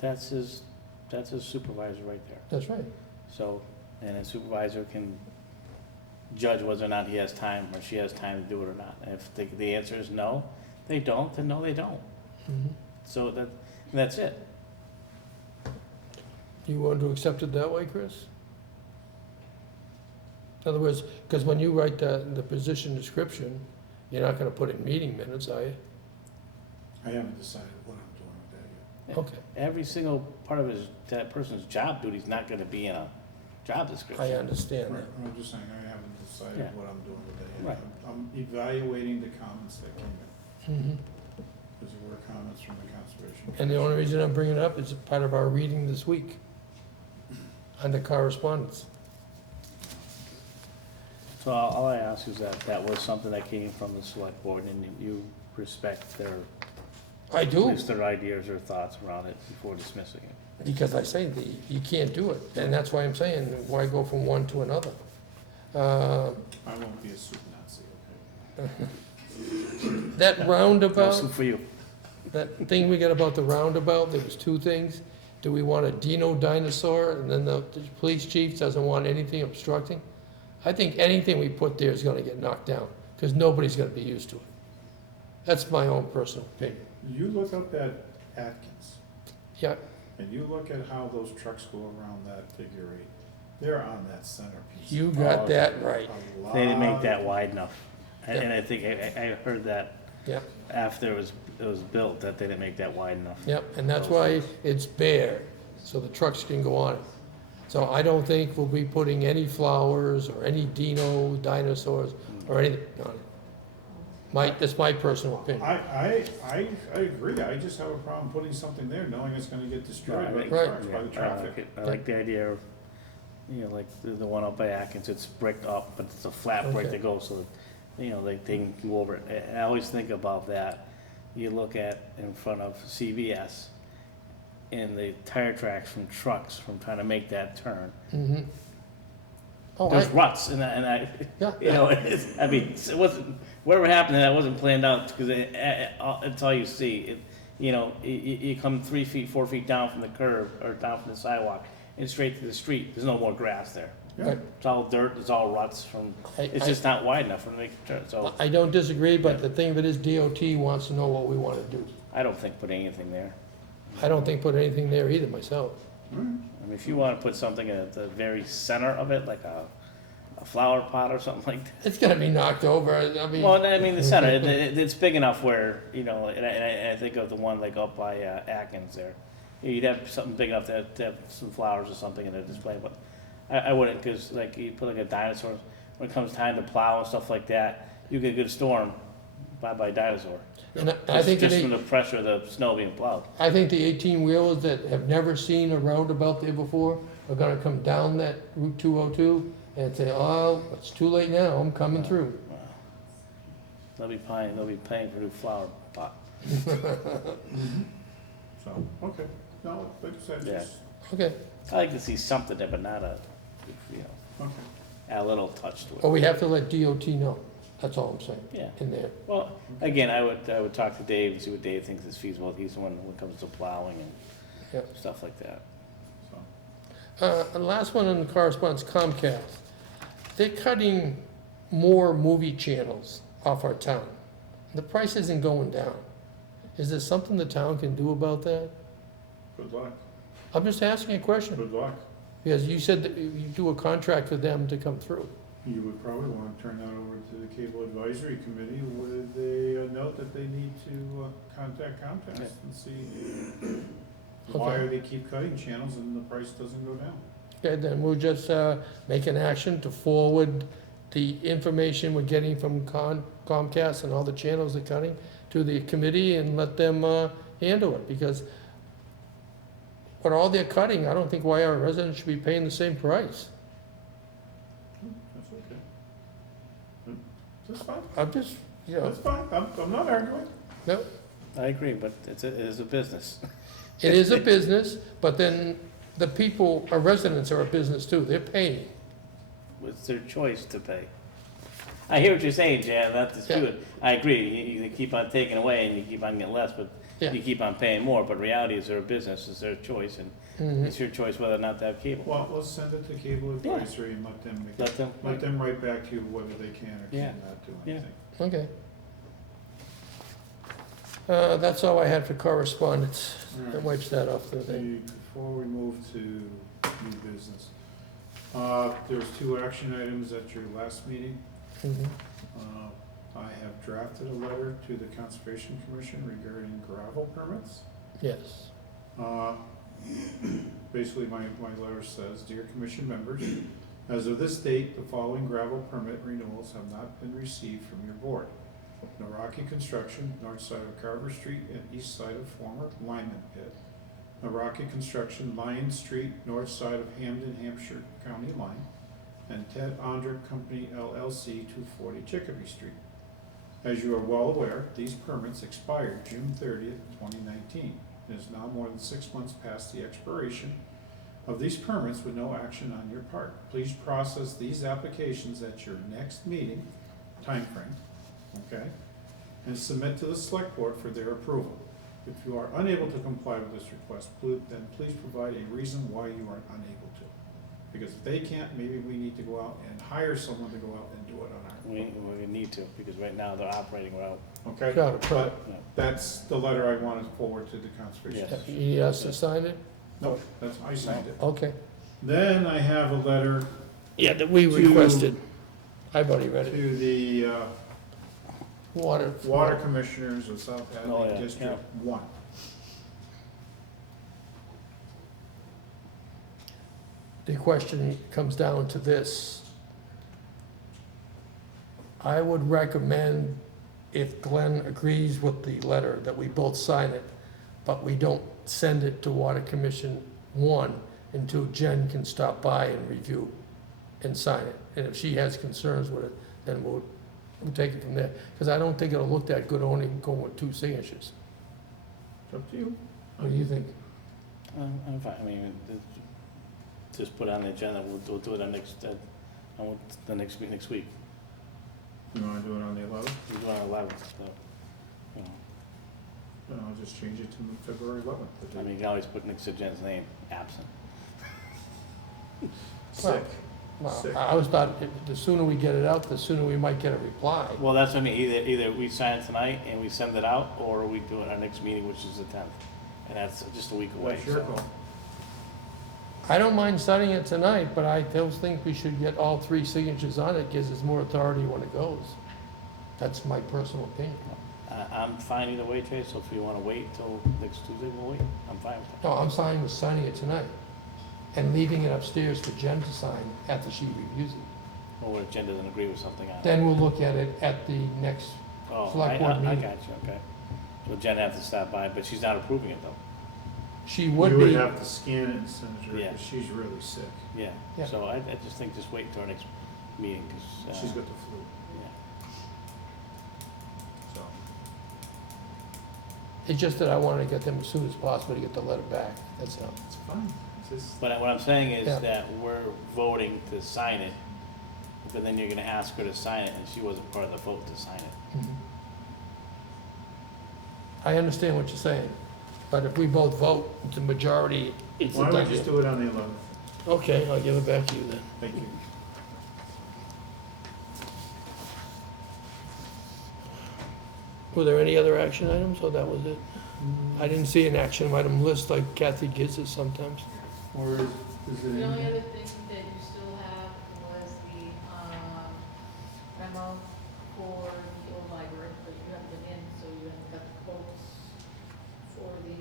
That's his supervisor right there. That's right. So, and a supervisor can judge whether or not he has time or she has time to do it or not. And if the answer is no, they don't, then no, they don't. Mhm. So that's it. You want to accept it that way, Chris? In other words, because when you write the position description, you're not gonna put in meeting minutes, are you? I haven't decided what I'm doing with that yet. Okay, Every single part of that person's job duty is not gonna be in a job description. I understand Right, that. I'm just saying, I haven't decided Yeah. what I'm doing with that yet. Right. I'm evaluating the comments that came in, Mhm. because there were comments from the Conservation. And the only reason I'm bringing it up is part of our reading this week, under correspondence. So all I ask is that was something that came from the select board and you respect their, I at do, least their ideas or thoughts around it before dismissing it. because I say you can't do it, and that's why I'm saying, why go from one to another? I won't be a super Nazi, okay? That roundabout. Awesome for you. That thing we got about the roundabout, there was two things. Do we want a Dino dinosaur, and then the police chief doesn't want anything obstructing? I think anything we put there is gonna get knocked down, because nobody's gonna be used to it. That's my own personal opinion. You look up at Atkins, Yeah, and you look at how those trucks go around that figure eight, they're on that centerpiece. you got that right, A They didn't make lot that of- wide enough. And I think I heard that yeah, after it was built, that they didn't make that wide enough. yeah, and that's why it's bare, so the trucks can go on it. So I don't think we'll be putting any flowers or any Dino dinosaurs or anything on it. That's my personal opinion. I agree, I just have a problem putting something there knowing it's gonna get destroyed by the Right. cars, by the I like traffic. it. I like the idea of, like the one up by Atkins, it's bricked up, but it's a flat brick Okay. that goes, so, they can go over it. I always think about that. You look at in front of CVS and the tire tracks from trucks from trying to make that turn. Mm-hmm. Oh, There's ruts and I, yeah, it wasn't, whatever happened, that wasn't planned out, because it's all you see. You come 3 feet, 4 feet down from the curb, or down from the sidewalk, and straight to the street, there's no more grass there. Yeah. right. It's all dirt, it's all ruts from, it's just not wide enough for them to make a turn, so I don't disagree, but the thing of it is DOT wants to know what we wanna do. I don't think putting anything there. I don't think put anything there either myself. All right. I mean, if you wanna put something at the very center of it, like a flower pot or something like that. It's gonna be knocked over, I mean. Well, I mean, the center, it's big enough where, and I think of the one like up by Atkins there. You'd have something big enough to have some flowers or something in the display, but I wouldn't, cause like you put like a dinosaur, when it comes time to plow and stuff like that, you get a good storm, bye-bye dinosaur. And I think Just from the the pressure of the snow being plowed. 18-wheelers that have never seen a roundabout there before are gonna come down that Route 202 and say, oh, it's too late now, I'm coming through. They'll be paying for a new flower pot. So, okay, no, like I said, Yeah. just, Okay, I like to see something there, but not okay. add a little touch to well, it. we have to let DOT know, that's all I'm saying, Yeah. in there. Well, again, I would talk to Dave and see what Dave thinks is feasible. He's the one when it comes to plowing and Yep. stuff like that. So, And last one on the correspondence, Comcast. They're cutting more movie channels off our town. The price isn't going down. Is there something the town can do about that? good luck, I'm just asking a question, good luck. because you said that you do a contract with them to come through. You would probably wanna turn that over to the Cable Advisory Committee with a note that they need to contact Comcast and see why Okay. they keep cutting channels and the price doesn't go down. Okay, then we'll just make an action to forward the information we're getting from Comcast and all the channels they're cutting to the committee and let them handle it, because what all they're cutting, I don't think why our residents should be paying the same price. That's okay. That's fine, I'm just, you know, that's fine, I'm not arguing. no, I agree, but it is a business. it is a business, but then the people, our residents are a business too, they're paying. It's their choice to pay. I hear what you're saying, Jan, that's Yeah. good. I agree, you keep on taking away and you keep on getting less, but Yeah. you keep on paying more, but reality is they're a business, it's their choice, and Mhm. it's your choice whether or not to have cable. Well, let's send it to cable Yeah. advisory and let them make, Let them, let them write back to you whether they can or Yeah. cannot do Yeah. anything. Okay. That's all I had for correspondence. That wipes that off the thing. Before we move to new business, there's 2 action items at your last meeting. Mhm. I have drafted a letter to the Conservation Commission regarding gravel permits. Yes. Basically, my letter says, Dear Commission members, as of this date, the following gravel permit renewals have not been received from your board. Naraki Construction, north side of Carver Street and east side of former Lyman Pit. Naraki Construction, Lion Street, north side of Hamden, Hampshire County line. And Ted Ondrick Company LLC, 240 Chicopee Street. As you are well aware, these permits expired June 30th, 2019. It is now more than 6 months past the expiration of these permits with no action on your part. Please process these applications at your next meeting timeframe, okay? And submit to the select board for their approval. If you are unable to comply with this request, then please provide a reason why you are unable to. Because if they can't, maybe we need to go out and hire someone to go out and do it on we need to, because right now they're operating well. our, okay? Got it, But Yeah. that's the letter I want to forward to the Conservation. Yes. You need us to sign it? No, that's, I signed it. Okay. Then I have a letter Yeah, that we To- requested. I've already read it. to the Water. Water Commissioners of South Oh, Hadley yeah, District 1. The question comes down to this. I would recommend, if Glenn agrees with the letter, that we both sign it, but we don't send it to Water Commission 1 until Jen can stop by and review and sign it. And if she has concerns with it, then we'll take it from there. Because I don't think it'll look that good only going with 2 signatures. It's up to you. What do you think? I'm fine, I mean, just put it on the agenda, we'll do it on the next week, next week. You want to do it on the 11th? We'll do it on the 11th, so, you know. Then I'll just change it to February 11th. the I date. mean, you can always put next to Jen's name, absent. Sick. Well, Sick. I always thought the sooner we get it out, the sooner we might get a reply. Well, that's what I mean, either we sign it tonight and we send it out, or we do it our next meeting, which is the 10th. And that's just a week away, That's your so. call. I don't mind signing it tonight, but I still think we should get all 3 signatures on it, gives us more authority when it goes. That's my personal opinion. I'm fine either way, Trey, so if you wanna wait till next Tuesday, we'll wait, I'm fine with that. No, I'm fine with signing it tonight and leaving it upstairs for Jen to sign after she reviews it. Or if Jen doesn't agree with something on it. Then we'll look at it at the next, Oh, select board I meeting. got you, okay. So Jen have to stop by, but she's not approving it though. she You would would be, have to scan it and send it to her, Yeah. because she's really sick. Yeah, Yeah. so I just think just wait until our next meeting, cause, She's got the flu, yeah. so. it's just that I wanted to get them as soon as possible to get the letter back, that's all. It's fine. It's just, But what I'm saying is Yeah. that we're voting to sign it, but then you're gonna ask her to sign it, and she wasn't part of the vote to sign it. Mhm. I understand what you're saying, but if we both vote, the majority, it's a why done don't we just deal. do it on the 11th? Okay, I'll give it back to you then. Thank you. Were there any other action items, or that was it? I didn't see an action item list like Kathy gives us sometimes. Or is it The in only here? other thing that you still have was the, memo for the old library, but you haven't been in, so you haven't got the quotes for the,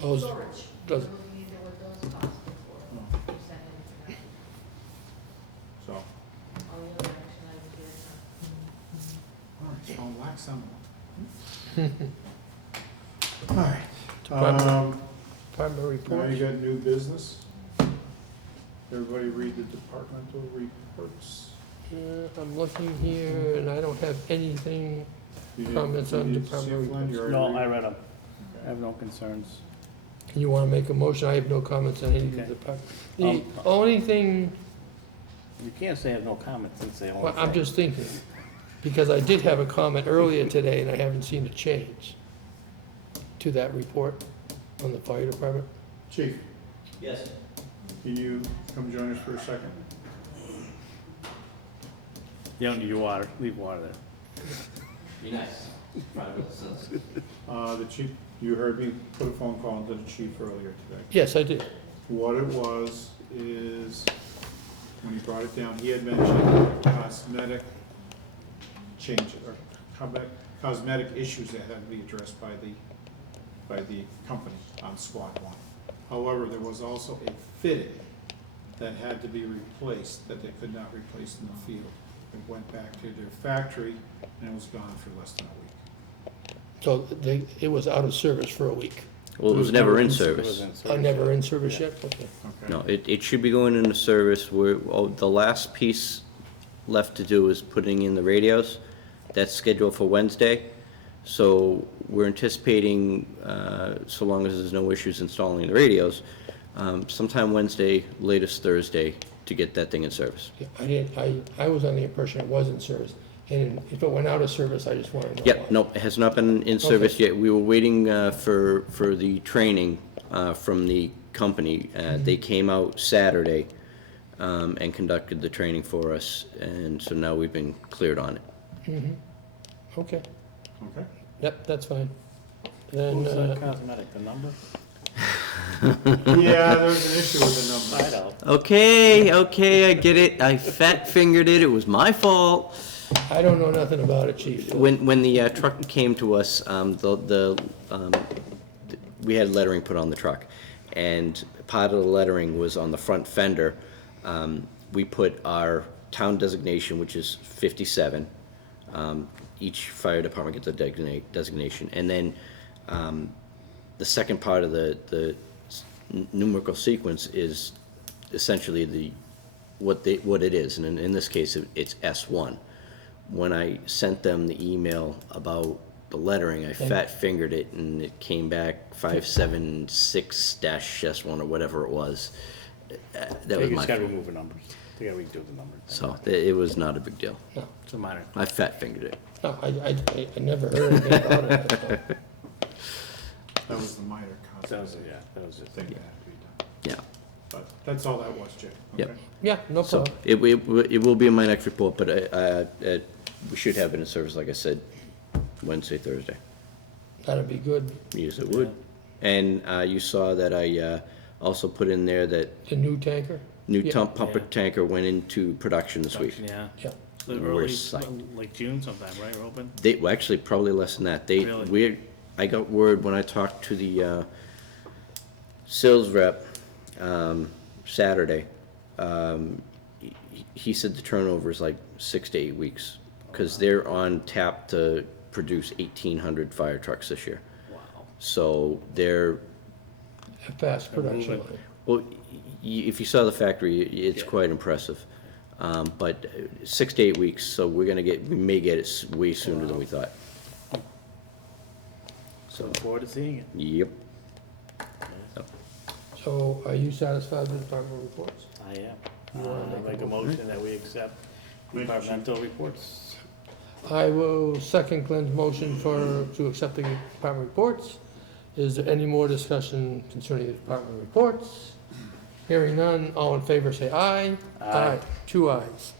Those, storage. does- We're looking into what those costs before Oh. you send anything out. Don't like someone. Alright, Department now you reports. got new business. Everybody read the departmental reports. I'm looking here and I don't have anything. You didn't- Comments you on didn't department see it, Glenn? You reports. already No, I read it? read them. I have no concerns. You wanna make a motion? I have no comments on any of the Okay. department. The only thing, You can't say I have no comments and say I well, want to. I'm just thinking, because I did have a comment earlier today and I haven't seen a change to that report on the fire department. Chief, Yes. can you come join us for a second? You don't need your water, leave water there. Be nice. Private citizen. The chief, you heard me put a phone call into the chief earlier today. Yes, I did. What it was is, when he brought it down, he had mentioned cosmetic changes, or cosmetic issues that had to be addressed by the company on squad one. However, there was also a fitting that had to be replaced, that they could not replace in the field. It went back to their factory, and it was gone for less than a week. So it was out of service for a week. Well, it was never in service. Never in service yet? Okay. Okay? No, it should be going into service. The last piece left to do is putting in the radios. That's scheduled for Wednesday. So we're anticipating, so long as there's no issues installing the radios, sometime Wednesday, latest Thursday, to get that thing in service. Yeah, I was on the impression it was in service, and if it went out of service, I just wanted to know why. Yep, nope, it has not been in service yet. We were waiting for the training from the company. They came out Saturday and conducted the training for us, and so now we've been cleared on it. Mm-hmm. Okay, Okay? yep, that's fine. Then, Who's the cosmetic, the number? Yeah, there's an issue with the I number. know. Okay, I get it. I fat-fingered it. It was my fault. I don't know nothing about it, chief. When the truck came to us, we had lettering put on the truck, and part of the lettering was on the front fender. We put our town designation, which is 57. Each fire department gets a designation, and then the second part of the numerical sequence is essentially what it is, and in this case, it's S1. When I sent them the email about the lettering, I fat-fingered it, and it came back 576-S1 or whatever it was. That They was my just gotta fault. remove the numbers. They gotta redo the numbers. So it was not a big deal. It's a minor. I fat-fingered it. No, I never heard anything about it. so. That was the minor That was, cosmetic yeah, that was just. thing that had to be done. Yeah. But that's all that was, Jim. Yep. Okay? Yeah, no So problem. it will be in my next report, but we should have it in service, like I said, Wednesday, Thursday. That'd be good. Yes, it would. And you saw that I also put in there that The new tanker? new Yeah. pumper Yeah. tanker went into production this week. Yeah. Yeah. The We're early, psyched. like June sometime, right, we're open? Well, actually, probably less than that. Really? I got word when I talked to the sales rep Saturday. He said the turnover is like 6 to 8 weeks, because they're on tap to produce 1,800 fire trucks this year. Wow. So they're, A fast production moving. line. well, if you saw the factory, it's Yeah. quite impressive. But 6 to 8 weeks, so we may get it way sooner than we thought. So look forward to seeing it. Yep. So are you satisfied with department reports? I am. You wanna Make a motion that we accept Make a departmental reports. I will second Glenn's motion to accept the department reports. Is there any more discussion concerning the department reports? Hearing none, all in favor say aye. Aye. 2 ayes.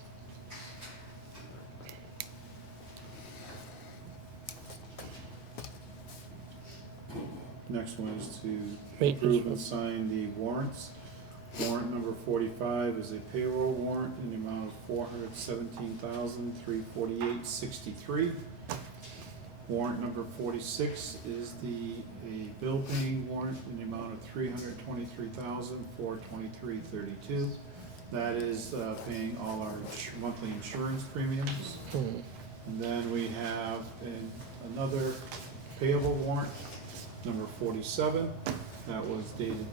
Next one is to Maintenance. approve and sign the warrants. Warrant number 45 is a payroll warrant in the amount of $417,348.63. Warrant number 46 is a bill paying warrant in the amount of $323,423.32. That is paying all our monthly insurance premiums. Hmm. And then we have other payable warrant, number 47. That was dated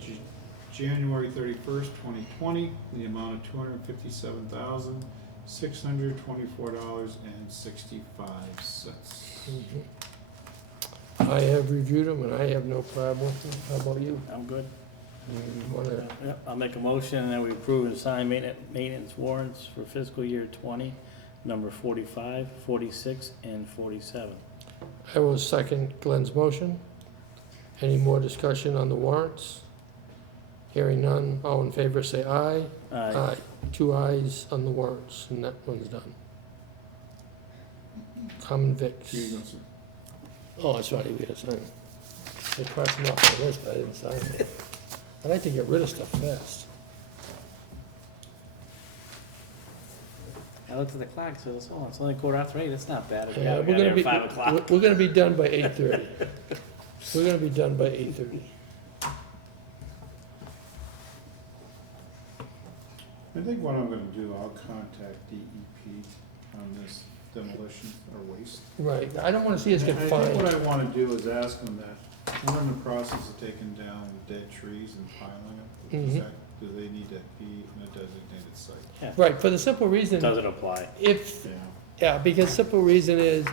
January 31st, 2020, the amount of $257,624.65. I have reviewed them and I have no problem with them. How about you? I'm good. You wanna, Yep, I'll make a motion that we approve and sign maintenance warrants for fiscal year 20, number 45, 46, and 47. I will second Glenn's motion. Any more discussion on the warrants? Hearing none, all in favor say aye. Aye. 2 ayes on the warrants, and that one's done. Common Vics. Here you go, sir. Oh, that's right, we gotta sign it. They crossed them off the list, but I didn't sign it. I like to get rid of stuff fast. I looked at the clock, so it's only 8:15, that's not bad. We Yeah, got we're here gonna be, at 5 o'clock. we're gonna be done by 8:30. We're gonna be done by 8:30. I think what I'm gonna do, I'll contact DEP on this demolition or waste. Right, I don't wanna see us get I think what fined. I wanna do is ask them that, we're in the process of taking down dead trees and piling them. Mhm. Do they need to be in a designated site? Yeah. Right, for the simple reason, Doesn't apply. if, Yeah. yeah, because simple reason is,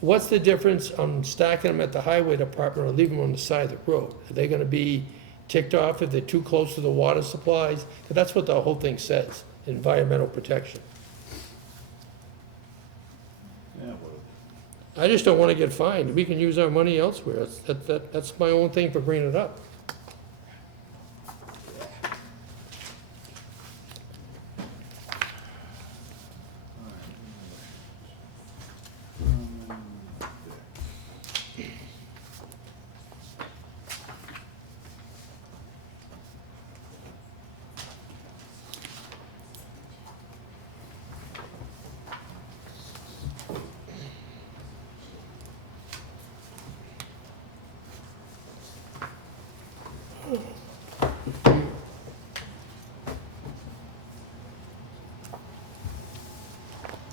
what's the difference on stacking them at the highway department or leaving them on the side of the road? Are they gonna be ticked off if they're too close to the water supplies? 'Cause that's what the whole thing says, environmental protection. Yeah, well, I just don't wanna get fined. We can use our money elsewhere. That's my own thing for bringing it up.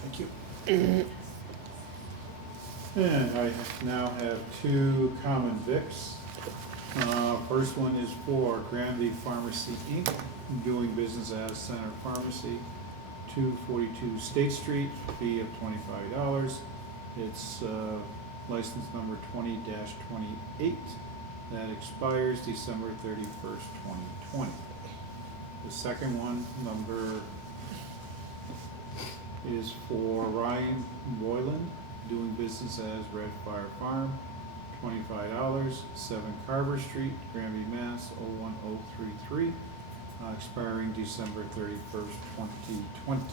Thank you. And I now have 2 common vics. First one is for Granby Pharmacy Inc., doing business as Center Pharmacy, 242 State Street, fee of $25. It's license number 20-28. That expires December 31st, 2020. The second one, number is for Ryan Boylan, doing business as Red Fire Farm, $25, 7 Carver Street, Granby, Mass. 01033, expiring December 31st, 2020.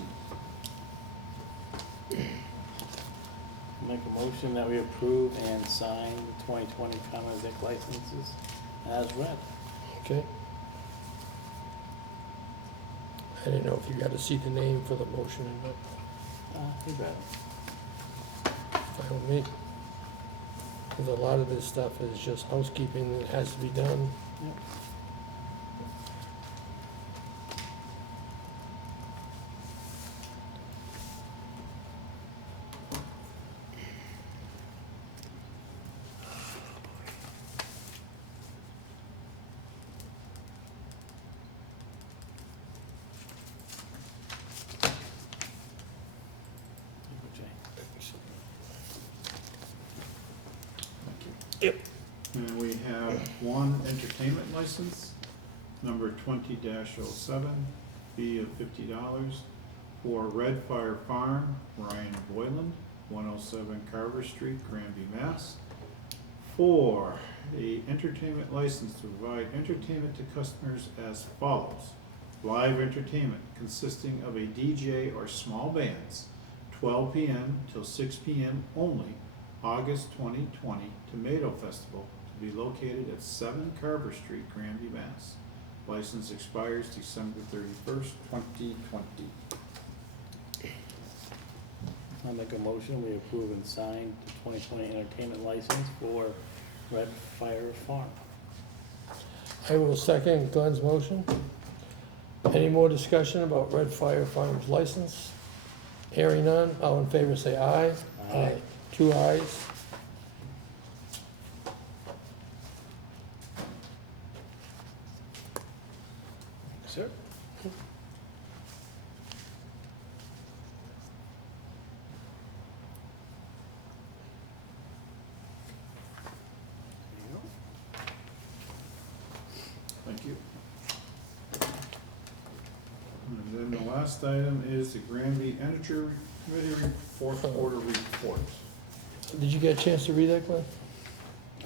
Make a motion that we approve and sign the 2020 common vic licenses as read. Okay? I didn't know if you got to see the name for the motion or not. You bet. Fine with me. Because a lot of this stuff is just housekeeping that has to be done. Yep. Yep. And we have 1 entertainment license, number 20-07, fee of $50, for Red Fire Farm, Ryan Boylan, 107 Carver Street, Granby, Mass. For a entertainment license to provide entertainment to customers as follows. Live entertainment consisting of a DJ or small bands, 12 p.m. till 6 p.m. only, August 2020 Tomato Festival, to be located at 7 Carver Street, Granby, Mass. License expires December 31st, 2020. I'll make a motion, we approve and sign the 2020 entertainment license for Red Fire Farm. I will second Glenn's motion. Any more discussion about Red Fire Farms license? Hearing none, all in favor say aye. Aye. 2 ayes. And the last item is the Granby Energy Committee fourth quarter report. Did you get a chance to read that, Glenn?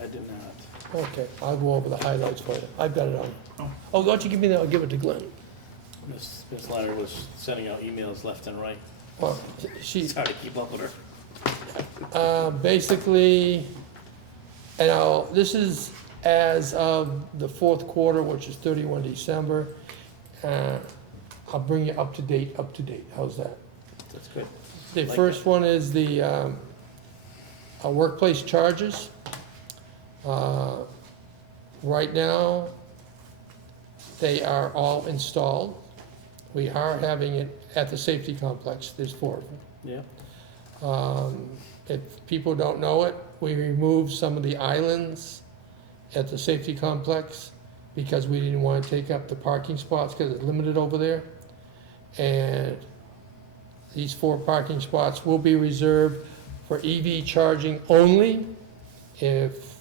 I did not. Okay, I'll go over the highlights for you. I've got it on. Oh. Oh, why don't you give me that, I'll give it to Glenn. Miss Leonard was sending out emails left and right. Well, she, It's hard to keep up with her. basically, and this is as of the fourth quarter, which is 31 December. I'll bring you up to date. How's that? That's good. The Like first one is the workplace charges. Right now, they are all installed. We are having it at the safety complex. There's 4 of them. Yeah, If people don't know it, we removed some of the islands at the safety complex because we didn't want to take up the parking spots because it's limited over there. And these 4 parking spots will be reserved for EV charging only. If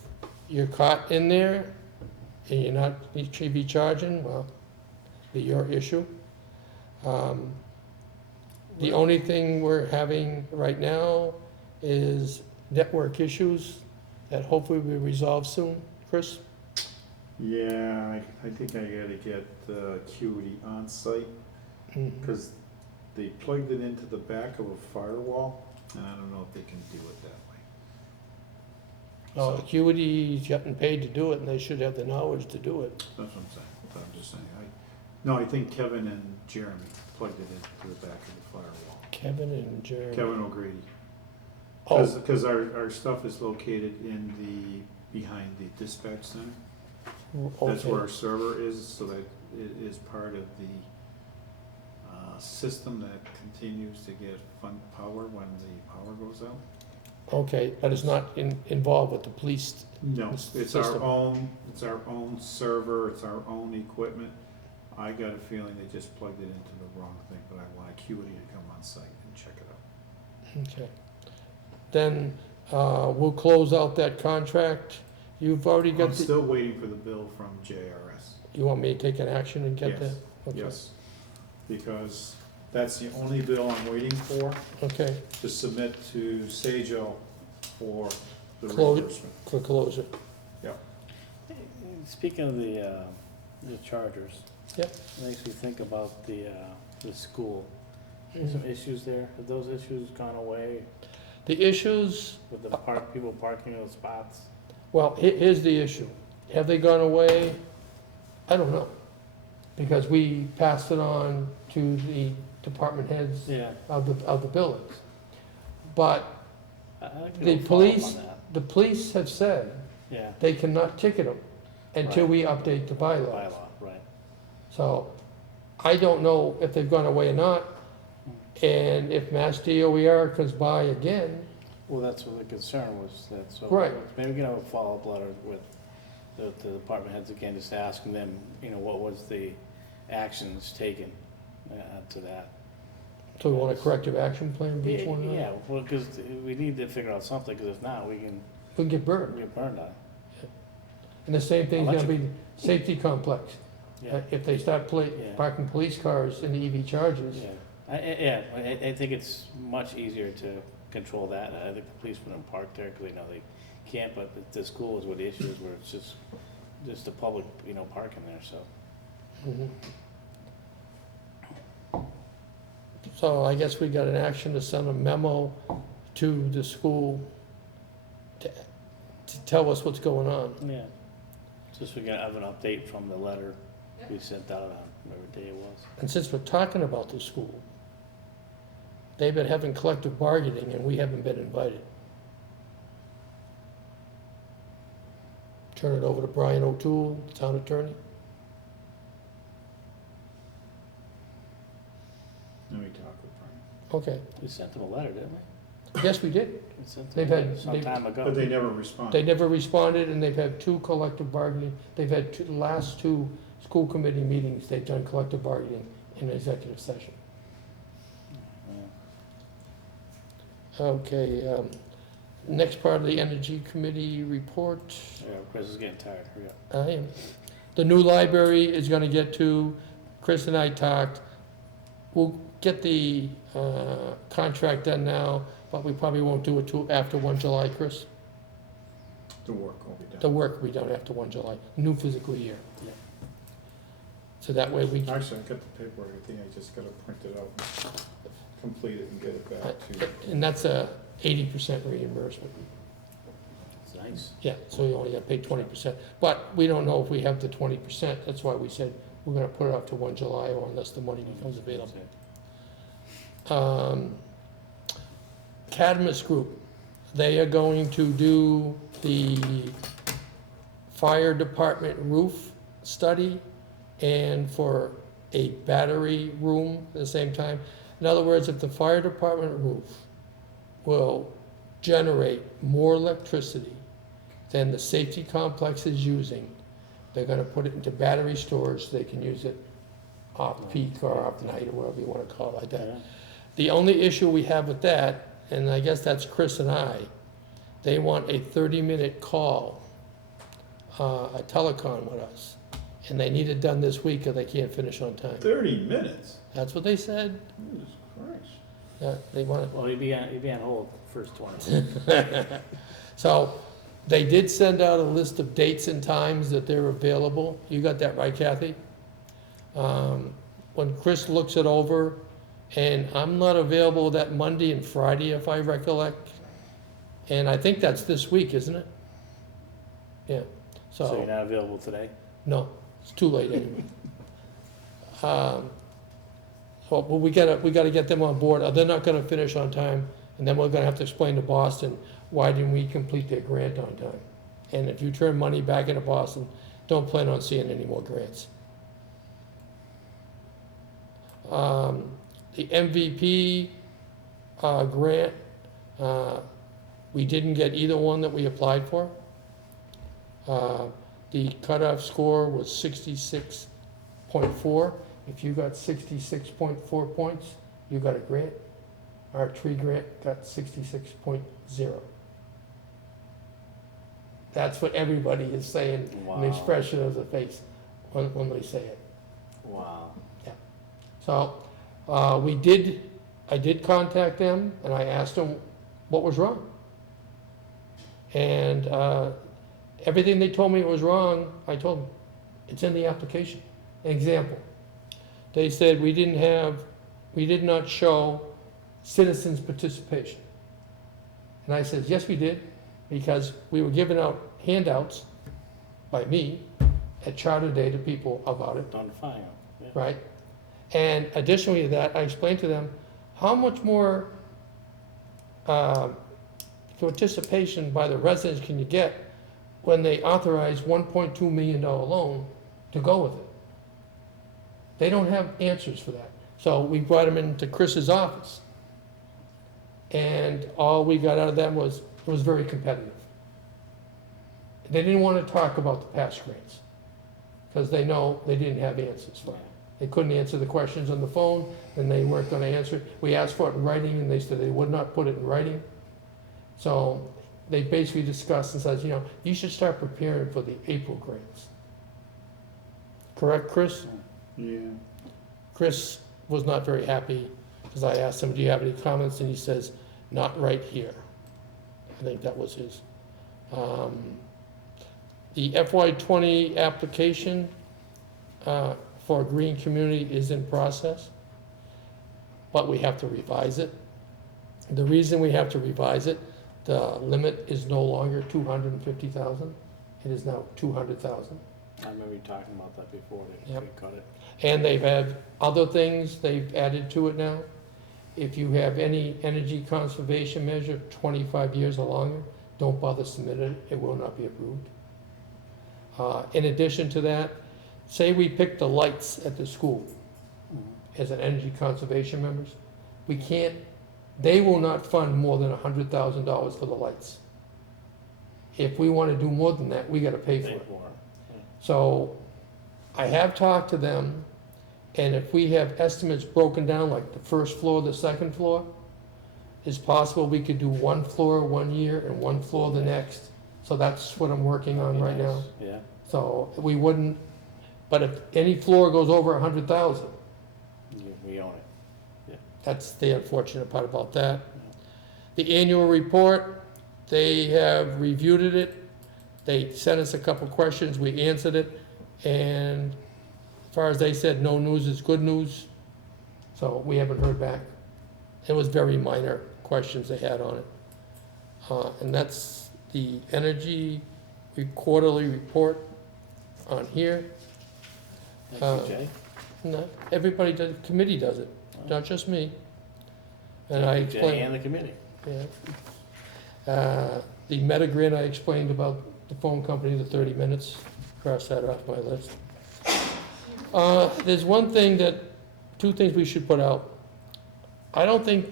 you're caught in there and you're not EV charging, well, be your issue. The only thing we're having right now is network issues that hopefully will be resolved soon. Chris? Yeah, I think I gotta get Acuity on site, because they plugged it into the back of a firewall, and I don't know if they can do it that way. Acuity's getting paid to do it, and they should have the knowledge to do it. That's what I'm saying, but I'm just saying, I think Kevin and Jeremy plugged it into the back of the firewall. Kevin and Jeremy. Kevin O'Grady. Oh, Because our stuff is located behind the dispatch center. That's okay. where our server is, so that it is part of the system that continues to get fund power when the power goes out. Okay, but it's not involved with the police. No, The it's our system. own server, it's our own equipment. I got a feeling they just plugged it into the wrong thing, but I want Acuity to come on site and check it out. Okay. Then we'll close out that contract. You've already got I'm the, still waiting for the bill from JRS. you want me to take an action and get Yes, that? Okay. Yes, because that's the only bill I'm waiting for Okay, to submit to Sajo for the Close- reimbursement. for closure. speaking of the chargers. Yep. It makes me think about the school. There's some issues there. Have those issues gone away The issues, with the people parking in those spots? well, here's the issue. Have they gone away? I don't know. Because we passed it on to the department heads Yeah. of the buildings. But I'd like to the go follow up police, on that. the police have said Yeah, they cannot ticket them until Right. we update the bylaws. bylaw, right. So I don't know if they've gone away or not. And if Mass DOER comes by again, Well, that's what the concern was, that, so. Right. Maybe we can have a follow-up letter with the department heads again, just asking them, what was the actions taken to that. so we want a corrective action plan for each one of them? Yeah, well, because we need to figure out something, because if not, we can We can get burned. get burned on it. And the same thing's gonna be safety complex. Yeah, If they start Yeah. parking police cars in the EV chargers, yeah. I think it's much easier to control that. I think the police wouldn't park there because they know they can't, but the school is where the issue is, where it's just the public, parking there, so. mhm. So I guess we got an action to send a memo to the school to tell us what's going on. Yeah. Just we can have an update from the letter we sent out on whatever day it was. And since we're talking about the school, they've been having collective bargaining and we haven't been invited. Turn it over to Brian O'Toole, town attorney. Let me talk with Brian. Okay, We sent them a letter, didn't we? yes, we did. We sent They've them a had- letter some they've- time ago. But they never responded. They never responded, and they've had 2 collective bargaining, they've had the last 2 school committee meetings, they've done collective bargaining in executive session. Yeah. Okay, next part of the energy committee report, Yeah, Chris is getting tired, hurry up. I am. The new library is gonna get to, Chris and I talked, we'll get the, contract done now, but we probably won't do it till after 1 July, Chris. The work will be done. The work will be done after 1 July, new physical year. Yeah. So that way we, Actually, I got the paperwork, I think I just gotta print it out, and complete it and get it back to you. and that's a 80% reimbursement. It's nice. Yeah, so you only gotta pay 20%. But we don't know if we have the 20%, that's why we said we're gonna put it off to 1 July or unless the money becomes available. Cadmus Group, they are going to do the fire department roof study and for a battery room at the same time. In other words, if the fire department roof will generate more electricity than the safety complex is using, they're gonna put it into battery storage so they can use it off-peak or off-night or whatever you wanna call it like that. Yeah. The only issue we have with that, and I guess that's Chris and I, they want a 30-minute call, a telecon with us. And they need it done this week or they can't finish on time. 30 minutes? That's what they said. Jesus Christ. They want it. Well, you'd be on hold first 20. So they did send out a list of dates and times that they're available. You got that right, Kathy? When Chris looks it over, and I'm not available that Monday and Friday if I recollect. And I think that's this week, isn't it? Yeah, So you're not available today? no, it's too late anyway. But we gotta get them on board, or they're not gonna finish on time, and then we're gonna have to explain to Boston, why didn't we complete their grant on time? And if you turn money back into Boston, don't plan on seeing any more grants. The MVP, grant, we didn't get either one that we applied for. The cutoff score was 66.4. If you got 66.4 points, you got a grant. Our tree grant got 66.0. That's what everybody is saying, an Wow. expression of the face when they say it. Wow. So, I did contact them, and I asked them what was wrong. And, everything they told me was wrong, I told them, it's in the application. An example, they said we did not show citizens' participation. And I said, yes, we did, because we were giving out handouts by me at Charter Day to people about it, On file. Yeah. right? And additionally to that, I explained to them, how much more participation by the residents can you get when they authorize $1.2 million loan to go with it? They don't have answers for that. So we brought them into Chris's office. And all we got out of them was, it was very competitive. They didn't want to talk about the past grants, because they know they didn't have answers for it. They couldn't answer the questions on the phone, and they weren't gonna answer it. We asked for it in writing, and they said they would not put it in writing. So they basically discussed and said, you should start preparing for the April grants. Correct, Chris? Yeah. Chris was not very happy, because I asked him, do you have any comments? And he says, not right here. I think that was his. The FY20 application for Green Community is in process, but we have to revise it. The reason we have to revise it, the limit is no longer 250,000. It is now 200,000. I remember you talking about that before, they Yep. cut it. And they've had other things they've added to it now. If you have any energy conservation measure, 25 years or longer, don't bother submitting it, it will not be approved. In addition to that, say we pick the lights at the school as an energy conservation members, they will not fund more than $100,000 for the lights. If we want to do more than that, we got to pay for Pay it. for it. So I have talked to them, and if we have estimates broken down, like the first floor, the second floor, it's possible we could do one floor 1 year and one floor the next. So that's what I'm working on right now. Yeah. So we wouldn't, but if any floor goes over 100,000, We own it. That's the unfortunate part about that. The annual report, they have reviewed it. They sent us a couple questions, we answered it, and as far as they said, no news is good news, so we haven't heard back. It was very minor questions they had on it. And that's the energy quarterly report on here. Thank you, Jay. No, everybody does, committee does it, not just me. And I Thank you, Jay explained, and the committee. yeah. The Metagrin, I explained about the phone company, the 30 minutes, cross that off my list. There's two things we should put out. I don't think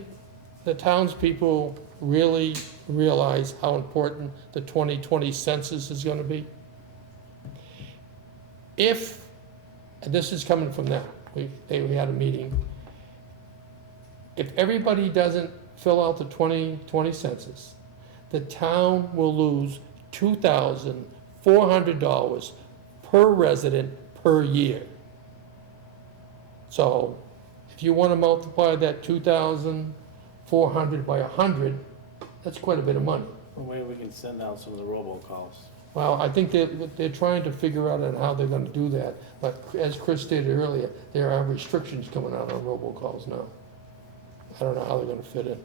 the townspeople really realize how important the 2020 census is gonna be. If, and this is coming from them, we had a meeting. If everybody doesn't fill out the 2020 census, the town will lose $2,400 per resident per year. So if you want to multiply that 2,400 by 100, that's quite a bit of money. Well, maybe we can send out some of the robocalls. Well, I think they're trying to figure out on how they're going to do that. But as Chris stated earlier, there are restrictions coming out on robocalls now. I don't know how they're going to fit in.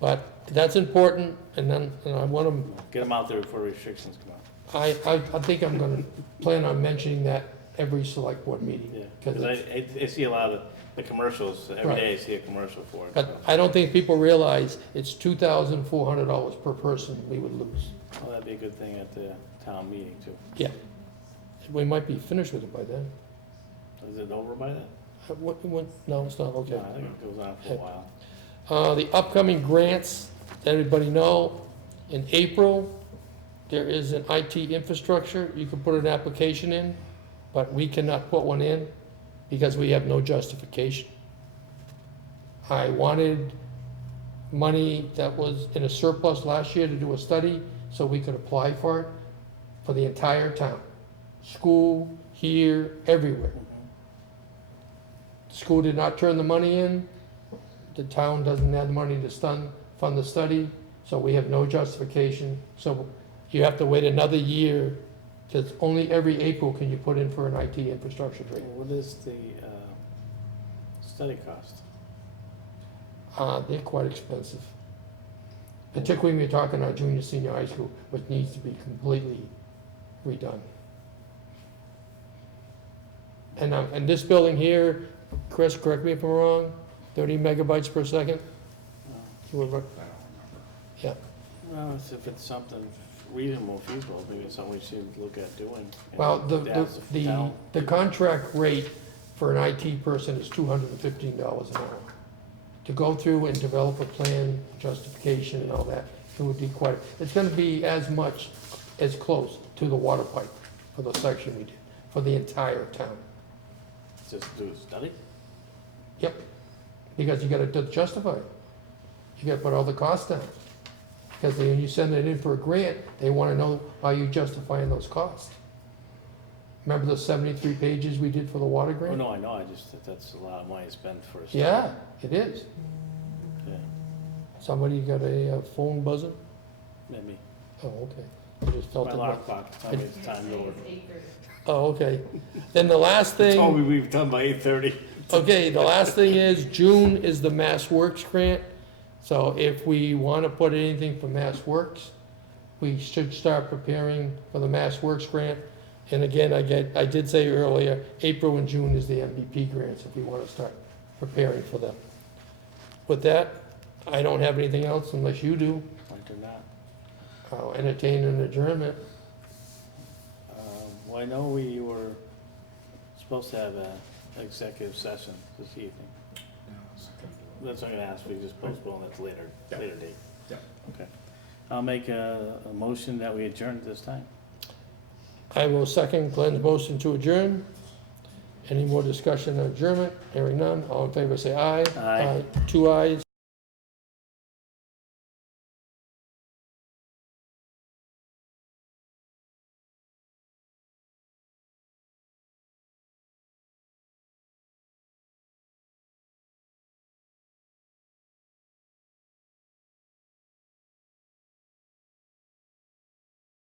But that's important, and I want to, Get them out there before restrictions come out. I think I'm going to plan on mentioning that every select board meeting. Yeah, 'Cause because I see a lot of the commercials, every Right. day I see a commercial for it. But I don't think people realize it's $2,400 per person we would lose. Well, that'd be a good thing at the town meeting too. Yeah. We might be finished with it by then. Is it over by then? No, it's not, okay. No, I think it goes on for a while. The upcoming grants, everybody know, in April, there is an IT infrastructure, you can put an application in, but we cannot put one in because we have no justification. I wanted money that was in a surplus last year to do a study, so we could apply for it for the entire town. School, here, everywhere. School did not turn the money in, the town doesn't have the money to fund the study, so we have no justification. So you have to wait another year, because only every April can you put in for an IT infrastructure grant. What is the study cost? They're quite expensive. Particularly when you're talking our junior, senior high school, which needs to be completely redone. And this building here, Chris, correct me if I'm wrong, 30 megabytes per second? You were right. Yeah. Well, if it's something reasonable, feasible, maybe it's something we should look at doing. and Well, ask the town. the contract rate for an IT person is $215 an hour. To go through and develop a plan, justification and all that, it would be quite, it's gonna be as close to the water pipe for the section we did, for the entire town. Just do a study? Yep, because you gotta justify it. You gotta put all the costs down. Because when you send it in for a grant, they wanna know how you justifying those costs. Remember the 73 pages we did for the water Oh, grant? no, I know, I just, that's a lot of money to spend for a study. Yeah, it is. Yeah, Somebody got a phone buzzing? maybe. Oh, okay. I just felt My it. alarm clock, tell me it's time over. It's 8:30. Oh, okay. Then the last thing. Told me we've done by 8:30. Okay, the last thing is, June is the Mass Works grant. So if we want to put anything for Mass Works, we should start preparing for the Mass Works grant. And again, I did say earlier, April and June is the MVP grants, if we want to start preparing for them. With that, I don't have anything else unless you do. I do not. I'll entertain an adjournment. Well, I know we were supposed to have an executive session this evening. That's what I'm gonna ask, we just postpone that to later date. Yeah. Okay. I'll make a motion that we adjourn at this time. I will second Glenn's motion to adjourn. Any more discussion on adjournment? Hearing none, all in favor say aye. Aye. 2 ayes.